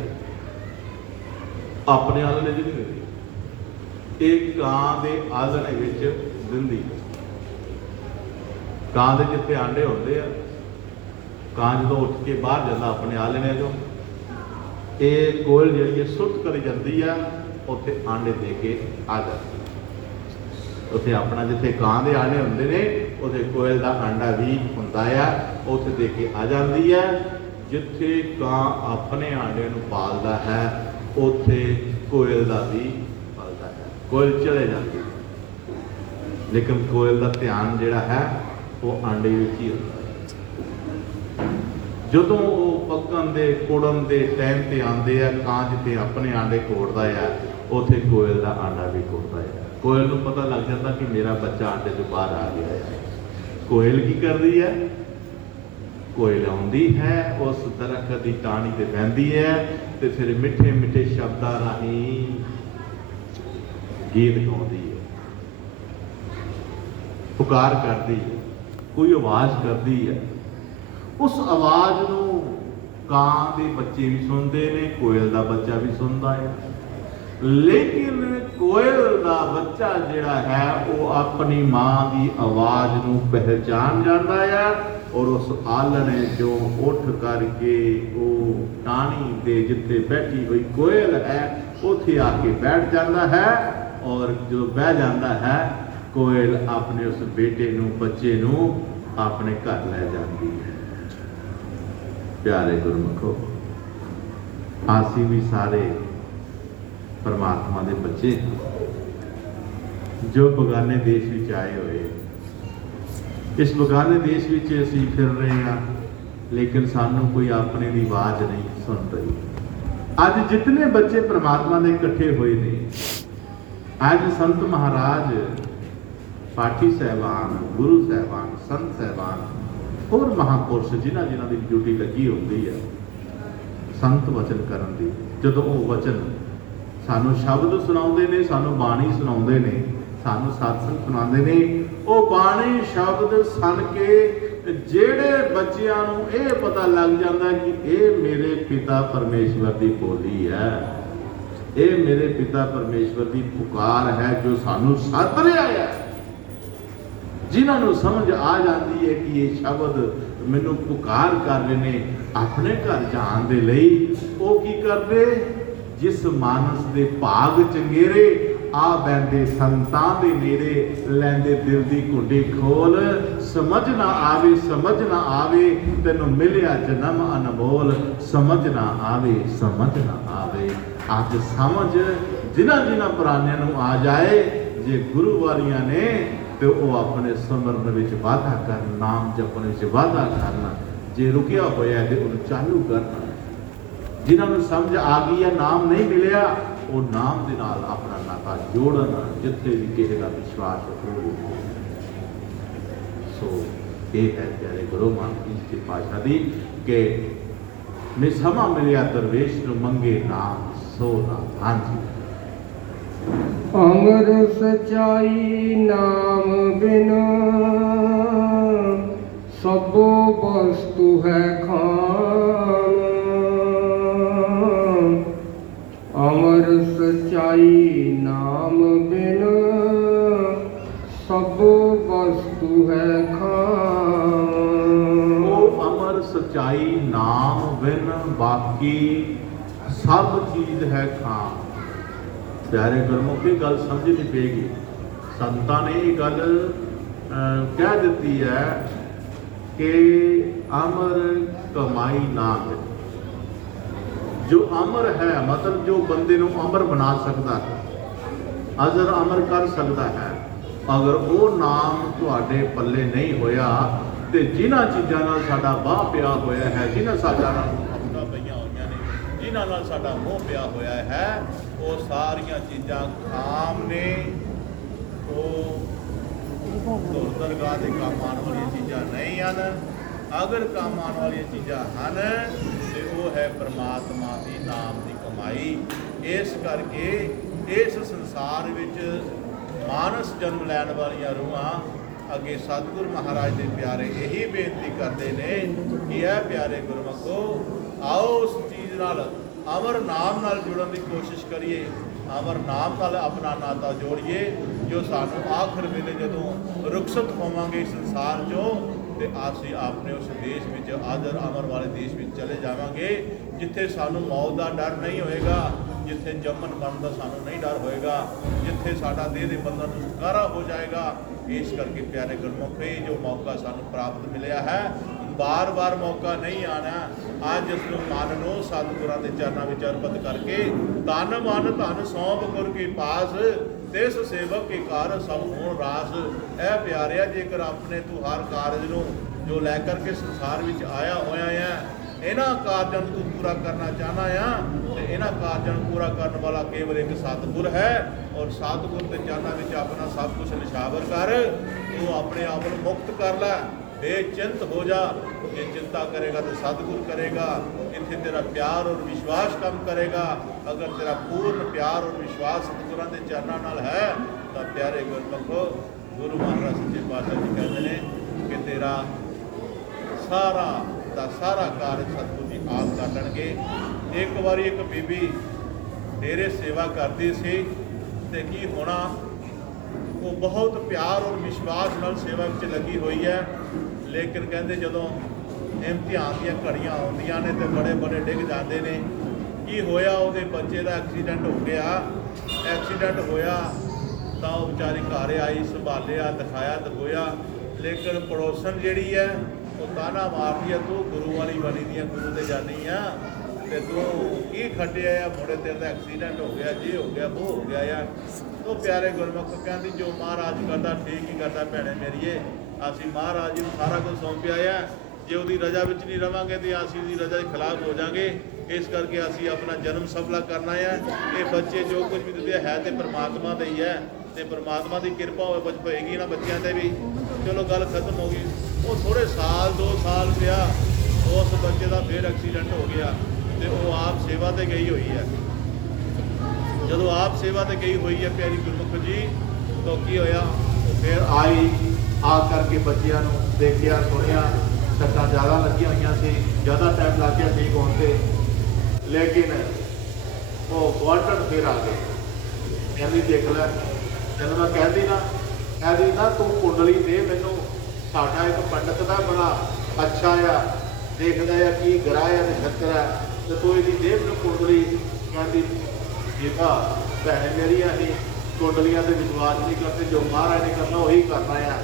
अपने आलने च नहीं दिंदी, एक कां दे आलने विच दिंदी। कां दे जिथे आंडे होंदे आ, कां जो उठ के बाहर जाता अपने आलने चो, ये कोयल जी सुट करी जाती है, उत्थे आंडे दे के आ जाती है। उत्थे अपना जिथे कां दे आंडे होंदे ने, उत्थे कोयल का आंडा भी होंदा है, उत्थे दे के आ जाती है। जिथे कां अपने आंडे नूं पालदा है, उत्थे कोयल का भी पालदा है। कोयल चले जाती है, लेकिन कोयल का ध्यान जिहड़ा है वो आंडे विच ही होंदा है। ਜਦੋਂ ਉਹ ਪੱਕਣ ਦੇ ਕੋੜਨ ਦੇ ਟਾਈਮ ਤੇ ਆਉਂਦੇ ਆ, ਕਾਂ ਜਿੱਥੇ ਆਪਣੇ ਆਂਡੇ ਕੋੜਦਾ ਆ, ਉੱਥੇ ਕੋਇਲ ਦਾ ਆਂਡਾ ਵੀ ਕੋੜਦਾ ਆ। ਕੋਇਲ ਨੂੰ ਪਤਾ ਲੱਗ ਜਾਂਦਾ ਕਿ ਮੇਰਾ ਬੱਚਾ ਆਂਡੇ ਤੋਂ ਬਾਹਰ ਆ ਗਿਆ ਹੈ। ਕੋਇਲ ਕੀ ਕਰਦੀ ਹੈ? ਕੋਇਲ ਆਉਂਦੀ ਹੈ, ਉਸ ਦਰਖਤ ਦੀ ਟਾਹਣੀ ਤੇ ਬਹਿੰਦੀ ਹੈ, ਤੇ ਫਿਰ ਮਿੱਠੇ ਮਿੱਠੇ ਸ਼ਬਦਾਂ ਰਾਹੀਂ ਗੀਤ ਗਾਉਂਦੀ ਹੈ, ਪੁਕਾਰ ਕਰਦੀ ਹੈ, ਕੋਈ ਆਵਾਜ਼ ਕਰਦੀ ਹੈ। उस आवाज़ नूं कां दे बच्चे भी सुनते हैं, कोयल का बच्चा भी सुनता है, लेकिन कोयल का बच्चा जिहड़ा है वो अपनी माँ की आवाज़ नूं पहचान जाता है, और उस आलने जो उठ करके वो टाणी दे जिथे बैठी हुई कोयल है उत्थे आके बैठ जाता है, और जो बह जाता है कोयल अपने उस बेटे नूं बच्चे नूं अपने घर लै जाती है। प्यारे गुरमुखो, आसी भी सारे परमात्मा के बच्चे जो बगाने देश में आए हुए, इस बगाने देश में असी फिर रहे हैं, लेकिन सानू कोई अपने की आवाज़ नहीं सुन रही। अज जितने बच्चे परमात्मा के इकट्ठे हुए ने, अज संत महाराज, पाठी साहबान, गुरु साहबान, संत साहबान और महापुरुष जिन्हां जिन्हां की ड्यूटी लगी होती है संत वचन करन दी, जदों वो वचन सानू शब्द सुनाउंदे ने, सानू बाणी सुनाउंदे ने, सानू सत्संग सुनाउंदे ने, वो बाणी शब्द सुन के जेड़े बच्चियां नूं ये पता लग जाता कि ये मेरे पिता परमेश्वर की बोली है, ये मेरे पिता परमेश्वर की पुकार है जो सानू सद रहा है। जिन्होंने समझ आ जाती है कि ये शब्द मैनू पुकार कर रहे ने अपने घर जान दे लई, वो की करते, जिस मानस दे भाग चंगेरे आ बहते संतां दे नेड़े, लैंदे दिल दी घुंडी खोल, समझ ना आवे समझ ना आवे, तेनू मिलिया जन्म अनमोल, समझ ना आवे समझ ना आवे। अज समझ जिन्हां जिन्हां प्राणियां नूं आ जाए, जे गुरु वालियां ने तो वो अपने सिमरन विच वाधा कर, नाम जपण विच वाधा करना, जे रुकिया होया है उन्हें चालू करना। जिन्होंने समझ आ गई है नाम नहीं मिलिया, वो नाम के नाल अपना नाता जोड़ना, जिथे भी किसी का विश्वास हो। सो ये है प्यारे गुरु महाराज की भाषा दी कि निसमा मिलिया दरवेश नूं मंगे नाम सो नाम। हाँ जी, अमर सचाई नाम बिन सबो वस्तु है खान। अमर सचाई नाम बिन सबो वस्तु है खान। ਉਹ ਅਮਰ ਸਚਾਈ ਨਾਮ ਬਿਨ ਬਾਕੀ ਸਭ ਚੀਜ਼ ਹੈ ਖਾਂ। ਪਿਆਰੇ ਗੁਰਮੁਖ ਇਹ ਗੱਲ ਸਮਝਣੀ ਪਏਗੀ। ਸੰਤਾਂ ਨੇ ਇਹ ਗੱਲ ਕਹਿ ਦਿੱਤੀ ਹੈ ਕਿ ਅਮਰ ਕਮਾਈ ਨਾ ਹੈ। ਜੋ ਅਮਰ ਹੈ ਮਤਲਬ ਜੋ ਬੰਦੇ ਨੂੰ ਅਮਰ ਬਣਾ ਸਕਦਾ ਹੈ, ਅਜ਼ਰ ਅਮਰ ਕਰ ਸਕਦਾ ਹੈ, ਅਗਰ ਉਹ ਨਾਮ ਤੁਹਾਡੇ ਪੱਲੇ ਨਹੀਂ ਹੋਇਆ ਤੇ ਜਿਨ੍ਹਾਂ ਚੀਜ਼ਾਂ ਨਾਲ ਸਾਡਾ ਬਾਹ ਪਿਆ ਹੋਇਆ ਹੈ, ਜਿਨ੍ਹਾਂ ਸਾਡਾ ਨਾਲ ਆਪਣਾ ਪਈਆਂ ਹੋਈਆਂ ਨੇ, ਜਿਨ੍ਹਾਂ ਨਾਲ ਸਾਡਾ ਮੋਹ ਪਿਆ ਹੋਇਆ ਹੈ, ਉਹ ਸਾਰੀਆਂ ਚੀਜ਼ਾਂ ਖਾਮ ਨੇ। ਉਹ ਦਰਗਾਹ ਦੇ ਕੰਮ ਆਉਣ ਵਾਲੀਆਂ ਚੀਜ਼ਾਂ ਨਹੀਂ ਹਨ। ਅਗਰ ਕੰਮ ਆਉਣ ਵਾਲੀਆਂ ਚੀਜ਼ਾਂ ਹਨ ਤੇ ਉਹ ਹੈ ਪਰਮਾਤਮਾ ਦੀ ਨਾਮ ਦੀ ਕਮਾਈ। ਇਸ ਕਰਕੇ ਇਸ ਸੰਸਾਰ ਵਿੱਚ ਮਾਨਸ ਜਨਮ ਲੈਣ ਵਾਲੀਆਂ ਰੂਹਾਂ ਅੱਗੇ ਸਤਿਗੁਰੂ ਮਹਾਰਾਜ ਦੇ ਪਿਆਰੇ ਇਹੀ ਬੇਨਤੀ ਕਰਦੇ ਨੇ ਕਿ ਇਹ ਪਿਆਰੇ ਗੁਰਮਖੋ, ਆਓ ਉਸ ਚੀਜ਼ ਨਾਲ ਅਮਰ ਨਾਮ ਨਾਲ ਜੁੜਨ ਦੀ ਕੋਸ਼ਿਸ਼ ਕਰੀਏ, ਅਮਰ ਨਾਮ ਨਾਲ ਆਪਣਾ ਨਾਤਾ ਜੋੜੀਏ, ਜੋ ਸਾਨੂੰ ਆਖਰ ਵੇਲੇ ਜਦੋਂ ਰੁਖਸਤ ਹੋਵਾਂਗੇ ਸੰਸਾਰ 'ਚੋਂ ਤੇ ਅਸੀਂ ਆਪਣੇ ਉਸ ਦੇਸ਼ ਵਿੱਚ ਆਦਰ ਅਮਰ ਵਾਲੇ ਦੇਸ਼ ਵਿੱਚ ਚਲੇ ਜਾਵਾਂਗੇ, ਜਿੱਥੇ ਸਾਨੂੰ ਮੌਤ ਦਾ ਡਰ ਨਹੀਂ ਹੋਏਗਾ, ਜਿੱਥੇ ਜੰਮਣ ਮਰਨ ਦਾ ਸਾਨੂੰ ਨਹੀਂ ਡਰ ਹੋਏਗਾ, ਜਿੱਥੇ ਸਾਡਾ ਦੇਹ ਦੇ ਬੰਧਨ ਤੋਂ ਛੁਟਕਾਰਾ ਹੋ ਜਾਏਗਾ। ਇਸ ਕਰਕੇ ਪਿਆਰੇ ਗੁਰਮੁਖ, ਇਹ ਜੋ ਮੌਕਾ ਸਾਨੂੰ ਪ੍ਰਾਪਤ ਮਿਲਿਆ ਹੈ, ਬਾਰ-ਬਾਰ ਮੌਕਾ ਨਹੀਂ ਆਣਾ। ਅੱਜ ਇਸ ਨੂੰ ਮਨ ਨੂੰ ਸਤਿਗੁਰਾਂ ਦੇ ਚਰਨਾਂ ਵਿੱਚ ਅਰਪਿਤ ਕਰਕੇ ਤਨ ਮਨ ਧਨ ਸੌਂਪ ਗੁਰ ਕੇ ਪਾਸ, ਤਿਸ ਸੇਵਕ ਕੇ ਕਾਰ ਸਭ ਹੋਣ ਰਾਸ। ਇਹ ਪਿਆਰਿਆ, ਜੇਕਰ ਆਪਣੇ ਤੂੰ ਹਰ ਕਾਰਜ ਨੂੰ ਜੋ ਲੈ ਕਰਕੇ ਸੰਸਾਰ ਵਿੱਚ ਆਇਆ ਹੋਇਆ ਹੈ, ਇਹਨਾਂ ਕਾਰਜਾਂ ਨੂੰ ਤੂੰ ਪੂਰਾ ਕਰਨਾ ਚਾਹਨਾ ਆ ਤੇ ਇਹਨਾਂ ਕਾਰਜਾਂ ਨੂੰ ਪੂਰਾ ਕਰਨ ਵਾਲਾ ਕੇਵਲ ਇੱਕ ਸਤਿਗੁਰ ਹੈ। ਔਰ ਸਤਿਗੁਰ ਦੇ ਚਰਨਾਂ ਵਿੱਚ ਆਪਣਾ ਸਭ ਕੁਝ ਨਿਸ਼ਾਵਰ ਕਰ, ਤੂੰ ਆਪਣੇ ਆਪ ਨੂੰ ਮੁਕਤ ਕਰ ਲੈ, ਬੇਚਿੰਤ ਹੋ ਜਾ। ਜੇ ਚਿੰਤਾ ਕਰੇਗਾ ਤਾਂ ਸਤਿਗੁਰ ਕਰੇਗਾ। ਇੱਥੇ ਤੇਰਾ ਪਿਆਰ ਔਰ ਵਿਸ਼ਵਾਸ ਕੰਮ ਕਰੇਗਾ। ਅਗਰ ਤੇਰਾ ਪੂਰਨ ਪਿਆਰ ਔਰ ਵਿਸ਼ਵਾਸ ਸਤਿਗੁਰਾਂ ਦੇ ਚਰਨਾਂ ਨਾਲ ਹੈ ਤਾਂ ਪਿਆਰੇ ਗੁਰਮਖੋ, ਗੁਰੂ ਮਹਾਰਾਜ ਸੱਚੇ ਪਾਤਸ਼ਾਹ ਜੀ ਕਹਿੰਦੇ ਨੇ ਕਿ ਤੇਰਾ ਸਾਰਾ ਦਾ ਸਾਰਾ ਕਾਰਜ ਸਤਿਗੁਰ ਜੀ ਆਪ ਕਰ ਲੈਣਗੇ। ਇੱਕ ਵਾਰੀ ਇੱਕ ਬੀਬੀ ਡੇਰੇ ਸੇਵਾ ਕਰਦੀ ਸੀ ਤੇ ਕੀ ਹੋਣਾ, ਉਹ ਬਹੁਤ ਪਿਆਰ ਔਰ ਵਿਸ਼ਵਾਸ ਨਾਲ ਸੇਵਾ ਵਿੱਚ ਲੱਗੀ ਹੋਈ ਹੈ। ਲੇਕਿਨ ਕਹਿੰਦੇ ਜਦੋਂ ਇਮਤਿਹਾਨ ਦੀਆਂ ਘੜੀਆਂ ਆਉਂਦੀਆਂ ਨੇ ਤੇ ਬੜੇ ਬੜੇ ਡਿੱਗ ਜਾਂਦੇ ਨੇ। ਕੀ ਹੋਇਆ, ਉਹਦੇ ਬੱਚੇ ਦਾ ਐਕਸੀਡੈਂਟ ਹੋ ਗਿਆ। ਐਕਸੀਡੈਂਟ ਹੋਇਆ ਤਾਂ ਉਹ ਵਿਚਾਰੀ ਘਰ ਆਈ, ਸੰਭਾਲਿਆ, ਦਿਖਾਇਆ, ਦਖੋਇਆ। ਲੇਕਿਨ ਪੜੋਸਣ ਜਿਹੜੀ ਹੈ ਉਹ ਤਾਨਾ ਮਾਰਦੀ ਹੈ, ਤੂੰ ਗੁਰੂ ਵਾਲੀ ਬਣੀ ਦੀ ਹੈ, ਗੁਰੂ ਤੇ ਜਾਨੀ ਆ ਤੇ ਤੂੰ ਕੀ ਖੱਟਿਆ ਆ, ਮੁੰਡੇ ਤੇਰੇ ਦਾ ਐਕਸੀਡੈਂਟ ਹੋ ਗਿਆ, ਜੇ ਹੋ ਗਿਆ, ਉਹ ਹੋ ਗਿਆ ਯਾਰ। ਉਹ ਪਿਆਰੇ ਗੁਰਮੁਖ ਕਹਿੰਦੀ, ਜੋ ਮਹਾਰਾਜ ਕਰਦਾ ਠੀਕ ਹੀ ਕਰਦਾ ਭੈਣੇ ਮੇਰੀਏ। ਅਸੀਂ ਮਹਾਰਾਜ ਜੀ ਨੂੰ ਸਾਰਾ ਕੁਝ ਸੌਂਪਿਆ ਆ। ਜੇ ਉਹਦੀ ਰਜ਼ਾ ਵਿੱਚ ਨਹੀਂ ਰਵਾਂਗੇ ਤੇ ਅਸੀਂ ਉਹਦੀ ਰਜ਼ਾ ਦੇ ਖਿਲਾਫ ਹੋ ਜਾਵਾਂਗੇ। ਇਸ ਕਰਕੇ ਅਸੀਂ ਆਪਣਾ ਜਨਮ ਸਫਲਾ ਕਰਨਾ ਹੈ। ਇਹ ਬੱਚੇ ਜੋ ਕੁਝ ਵੀ ਦਿੰਦੇ ਹੈ ਤੇ ਪਰਮਾਤਮਾ ਦਾ ਹੀ ਹੈ ਤੇ ਪਰਮਾਤਮਾ ਦੀ ਕਿਰਪਾ ਹੋਏਗੀ ਨਾ ਬੱਚਿਆਂ ਤੇ ਵੀ। ਚਲੋ ਗੱਲ ਖਤਮ ਹੋ ਗਈ। ਉਹ ਥੋੜੇ ਸਾਲ 2 ਸਾਲ ਪਿਆ, ਉਸ ਬੱਚੇ ਦਾ ਫਿਰ ਐਕਸੀਡੈਂਟ ਹੋ ਗਿਆ ਤੇ ਉਹ ਆਪ ਸੇਵਾ ਤੇ ਗਈ ਹੋਈ ਹੈ। ਜਦੋਂ ਆਪ ਸੇਵਾ ਤੇ ਗਈ ਹੋਈ ਹੈ ਪਿਆਰੀ ਗੁਰਮੁਖ ਜੀ, ਤਾਂ ਕੀ ਹੋਇਆ, ਉਹ ਫਿਰ ਆਈ, ਆ ਕਰਕੇ ਬੱਚਿਆਂ ਨੂੰ ਦੇਖਿਆ, ਸੁਣਿਆ, ਸੱਟਾਂ ਜ਼ਿਆਦਾ ਲੱਗੀਆਂ ਹੋਈਆਂ ਸੀ, ਜ਼ਿਆਦਾ ਟਾਈਮ ਲੱਗ ਗਿਆ ਠੀਕ ਹੋਣ ਤੇ। ਲੇਕਿਨ ਉਹ ਗੁਆਂਢਣ ਫਿਰ ਆ ਗਏ, ਕਹਿੰਦੀ ਦੇਖ ਲੈ, ਤੈਨੂੰ ਮੈਂ ਕਹਿੰਦੀ ਨਾ ਤੂੰ ਕੁੰਡਲੀ ਦੇ ਮੈਨੂੰ, ਸਾਡਾ ਇੱਕ ਪੰਡਤ ਦਾ ਬੜਾ ਅੱਛਾ ਆ, ਦੇਖਦਾ ਆ ਕੀ ਗਰਾ ਆ ਤੇ ਸ਼ੱਕਰ ਆ, ਤੇ ਤੂੰ ਇਹਦੀ ਦੇ ਮੈਨੂੰ ਕੁੰਡਲੀ। ਕਹਿੰਦੀ ਜੀਤਾ ਭੈਣੇ ਮੇਰੀ, ਅਸੀਂ ਕੁੰਡਲੀਆਂ ਤੇ ਵਿਸ਼ਵਾਸ ਨਹੀਂ ਕਰਦੇ, ਜੋ ਮਹਾਰਾਜ ਨੇ ਕਰਨਾ ਉਹੀ ਕਰਨਾ ਆ।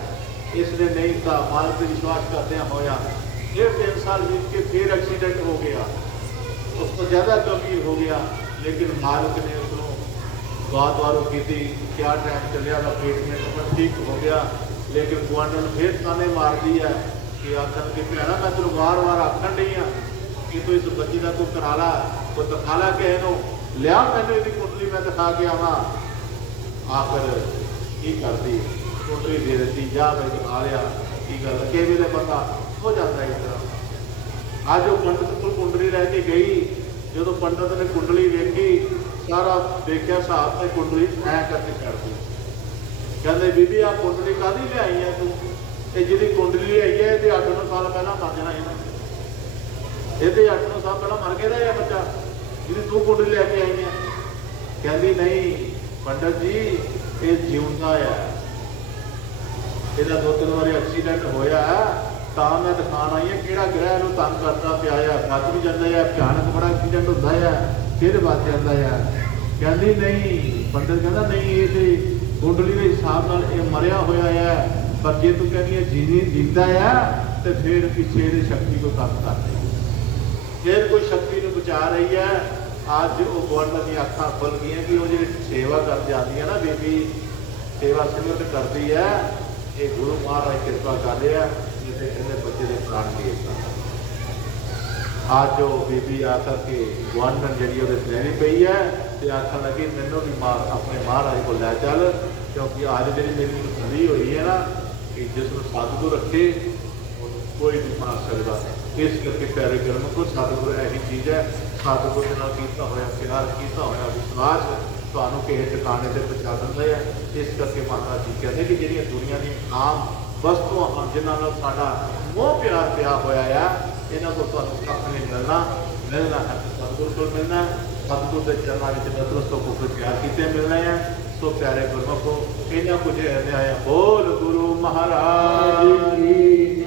ਇਸ ਨੇ ਨਹੀਂ ਤਾਂ ਮਾਲਕ ਤੇ ਵਿਸ਼ਵਾਸ ਕਰਦਿਆਂ ਹੋਇਆ ਇਹ 3 ਸਾਲ ਬੀਤ ਕੇ ਫਿਰ ਐਕਸੀਡੈਂਟ ਹੋ ਗਿਆ, ਉਸ ਤੋਂ ਜ਼ਿਆਦਾ ਗੰਭੀਰ ਹੋ ਗਿਆ। ਲੇਕਿਨ ਮਾਲਕ ਨੇ ਉਸਨੂੰ ਦੁਆਰੋਂ ਕੀਤੀ, ਕਿਆ ਟਾਈਮ ਚੱਲਿਆ ਦਾ ਟ੍ਰੀਟਮੈਂਟ ਠੀਕ ਹੋ ਗਿਆ। ਲੇਕਿਨ ਗੁਆਂਢਣ ਫਿਰ ਤਾਨੇ ਮਾਰਦੀ ਹੈ ਕਿ ਆਖਣ ਕਿ ਭੈਣਾ ਮੈਂ ਤੈਨੂੰ ਵਾਰ-ਵਾਰ ਆਖਣ ਡਈ ਹਾਂ ਕਿ ਤੂੰ ਇਸ ਬੱਚੀ ਦਾ ਕੋਈ ਕਰਾ ਲਾ, ਕੋਈ ਦਿਖਾ ਲਾ, ਕਿਸੇ ਨੂੰ ਲਿਆ, ਮੈਨੂੰ ਇਹਦੀ ਕੁੰਡਲੀ ਮੈਂ ਦਿਖਾ ਕੇ ਆਵਾਂ। ਆਖਰ ਕੀ ਕਰਦੀ, ਕੁੰਡਲੀ ਦੇ ਦਿੱਤੀ, ਜਾ ਮੈਂ ਦਿਖਾ ਲਿਆ। ਕੀ ਗੱਲ, ਕਿਵੇਂ ਵੇਲੇ ਬੰਦਾ ਹੋ ਜਾਂਦਾ ਇਸ ਤਰ੍ਹਾਂ। ਅੱਜ ਉਹ ਪੰਡਤ ਕੋਲ ਕੁੰਡਲੀ ਲੈ ਕੇ ਗਈ ਜਦੋਂ ਪੰਡਤ ਨੇ ਕੁੰਡਲੀ ਵੇਖੀ, ਸਾਰਾ ਦੇਖਿਆ ਹਿਸਾਬ ਤੇ ਕੁੰਡਲੀ ਐ ਕਰਕੇ ਛੱਡ ਦਿੱਤੀ। ਕਹਿੰਦੇ ਬੀਬੀ ਆ ਕੁੰਡਲੀ ਕਾਹਦੀ ਲਿਆਈ ਹੈ ਤੂੰ? ਇਹ ਜਿਹਦੀ ਕੁੰਡਲੀ ਲਿਆਈ ਹੈ ਇਹਦੇ 8-9 ਸਾਲ ਪਹਿਲਾਂ ਮਰ ਜਾਣਾ ਇਹਨਾਂ ਨੇ। ਇਹਦੇ 8-9 ਸਾਲ ਪਹਿਲਾਂ ਮਰ ਗਿਆ ਇਹ ਬੱਚਾ ਜਿਹਦੀ ਤੂੰ ਕੁੰਡਲੀ ਲੈ ਕੇ ਆਈ ਹੈ। ਕਹਿੰਦੀ ਨਹੀਂ ਪੰਡਤ ਜੀ ਇਹ ਜਿਉਂਦਾ ਆ, ਇਹਦਾ 2-3 ਵਾਰੀ ਐਕਸੀਡੈਂਟ ਹੋਇਆ ਤਾਂ ਮੈਂ ਦਿਖਾਣ ਆਈ ਹਾਂ ਕਿਹੜਾ ਗ੍ਰਹਿ ਇਹਨੂੰ ਤੰਗ ਕਰਦਾ ਪਿਆ ਆ, ਵੱਧ ਵੀ ਜਾਂਦਾ ਆ, ਭਿਆਨਕ ਬੜਾ ਐਕਸੀਡੈਂਟ ਹੁੰਦਾ ਆ, ਫਿਰ ਵੱਧ ਜਾਂਦਾ ਆ। ਕਹਿੰਦੀ ਨਹੀਂ, ਪੰਡਤ ਕਹਿੰਦਾ ਨਹੀਂ ਇਹ ਤੇ ਕੁੰਡਲੀ ਦੇ ਹਿਸਾਬ ਨਾਲ ਇਹ ਮਰਿਆ ਹੋਇਆ ਹੈ, ਪਰ ਜੇ ਤੂੰ ਕਹਿੰਦੀ ਹੈ ਜਿੰਦਾ ਆ ਤੇ ਫਿਰ ਪਿੱਛੇ ਇਹਦੀ ਸ਼ਕਤੀ को ਕੰਮ ਕਰ ਰਹੀ ਹੈ, ਫਿਰ ਕੋਈ ਸ਼ਕਤੀ ਨੂੰ ਬਚਾ ਰਹੀ ਹੈ। ਅੱਜ ਉਹ ਗਵਰਨਰ ਦੀਆਂ ਅੱਖਾਂ ਖੁੱਲ ਗਈਆਂ ਕਿ ਉਹ ਜਿਹੜੀ ਸੇਵਾ ਕਰ ਜਾਂਦੀ ਹੈ ਨਾ ਬੀਬੀ, ਸੇਵਾ ਸਿਮਰਤ ਕਰਦੀ ਹੈ, ਇਹ ਗੁਰੂ ਮਹਾਰਾਜ ਕਿਰਪਾ ਕਰ ਰਿਹਾ ਜਿਸੇ ਇਹਨੇ ਬੱਚੇ ਦੇ ਪ੍ਰਾਣ ਦੇ ਅੱਜ ਉਹ ਬੀਬੀ ਆ ਕਰਕੇ ਗਵਰਨਰ ਜਿਹੜੀ ਉਹਦੇ ਲੈਣੀ ਪਈ ਹੈ ਤੇ ਆਖਣ ਲੱਗੀ ਮੈਨੂੰ ਵੀ ਆਪਣੇ ਮਹਾਰਾਜ ਕੋਲ ਲੈ ਚੱਲ, ਕਿਉਂਕਿ ਅੱਜ ਜਿਹੜੀ ਮੇਰੀ ਤਸੱਲੀ ਹੋਈ ਹੈ ਨਾ ਕਿ ਜਿਸ ਨੂੰ ਸਤਿਗੁਰ ਰੱਖੇ ਕੋਈ ਨਹੀਂ ਮਾਰ ਸਕਦਾ। ਇਸ ਕਰਕੇ ਪਿਆਰੇ ਗੁਰਮੁਖ ਕੋ ਸਤਿਗੁਰ ਇਹੀ ਚੀਜ਼ ਹੈ, ਸਤਿਗੁਰ ਦੇ ਨਾਲ ਕੀਤਾ ਹੋਇਆ ਪਿਆਰ, ਕੀਤਾ ਹੋਇਆ ਵਿਸ਼ਵਾਸ ਤੁਹਾਨੂੰ ਕਿਸੇ ਟਿਕਾਣੇ ਤੇ ਪਹੁੰਚਾ ਦਿੰਦਾ ਹੈ। ਇਸ ਕਰਕੇ ਮਹਾਰਾਜ ਜੀ ਕਹਿੰਦੇ ਕਿ ਜਿਹੜੀਆਂ ਦੁਨੀਆ ਦੀ ਆਮ ਵਸਤੂਆਂ ਹਨ ਜਿਨ੍ਹਾਂ ਨਾਲ ਸਾਡਾ ਮੋਹ ਪਿਆਰ ਪਿਆ ਹੋਇਆ ਆ, ਇਹਨਾਂ ਕੋਲ ਤੁਹਾਨੂੰ ਕੱਖ ਨਹੀਂ ਮਿਲਣਾ ਹੈ ਸਤਿਗੁਰ ਕੋਲ ਮਿਲਣਾ ਹੈ। ਸਤਿਗੁਰ ਦੇ ਚਰਨਾਂ ਵਿੱਚ ਨਤਮਸਤਕ ਹੋ ਕੇ ਪਿਆਰ ਕੀਤੇ ਮਿਲਣੇ ਹੈ। ਸੋ ਪਿਆਰੇ ਗੁਰਮੁਖੋ ਇਹਨਾਂ ਕੁਝ ਆਇਆ ਬੋਲ ਗੁਰੂ ਮਹਾਰਾਜ ਜੀ।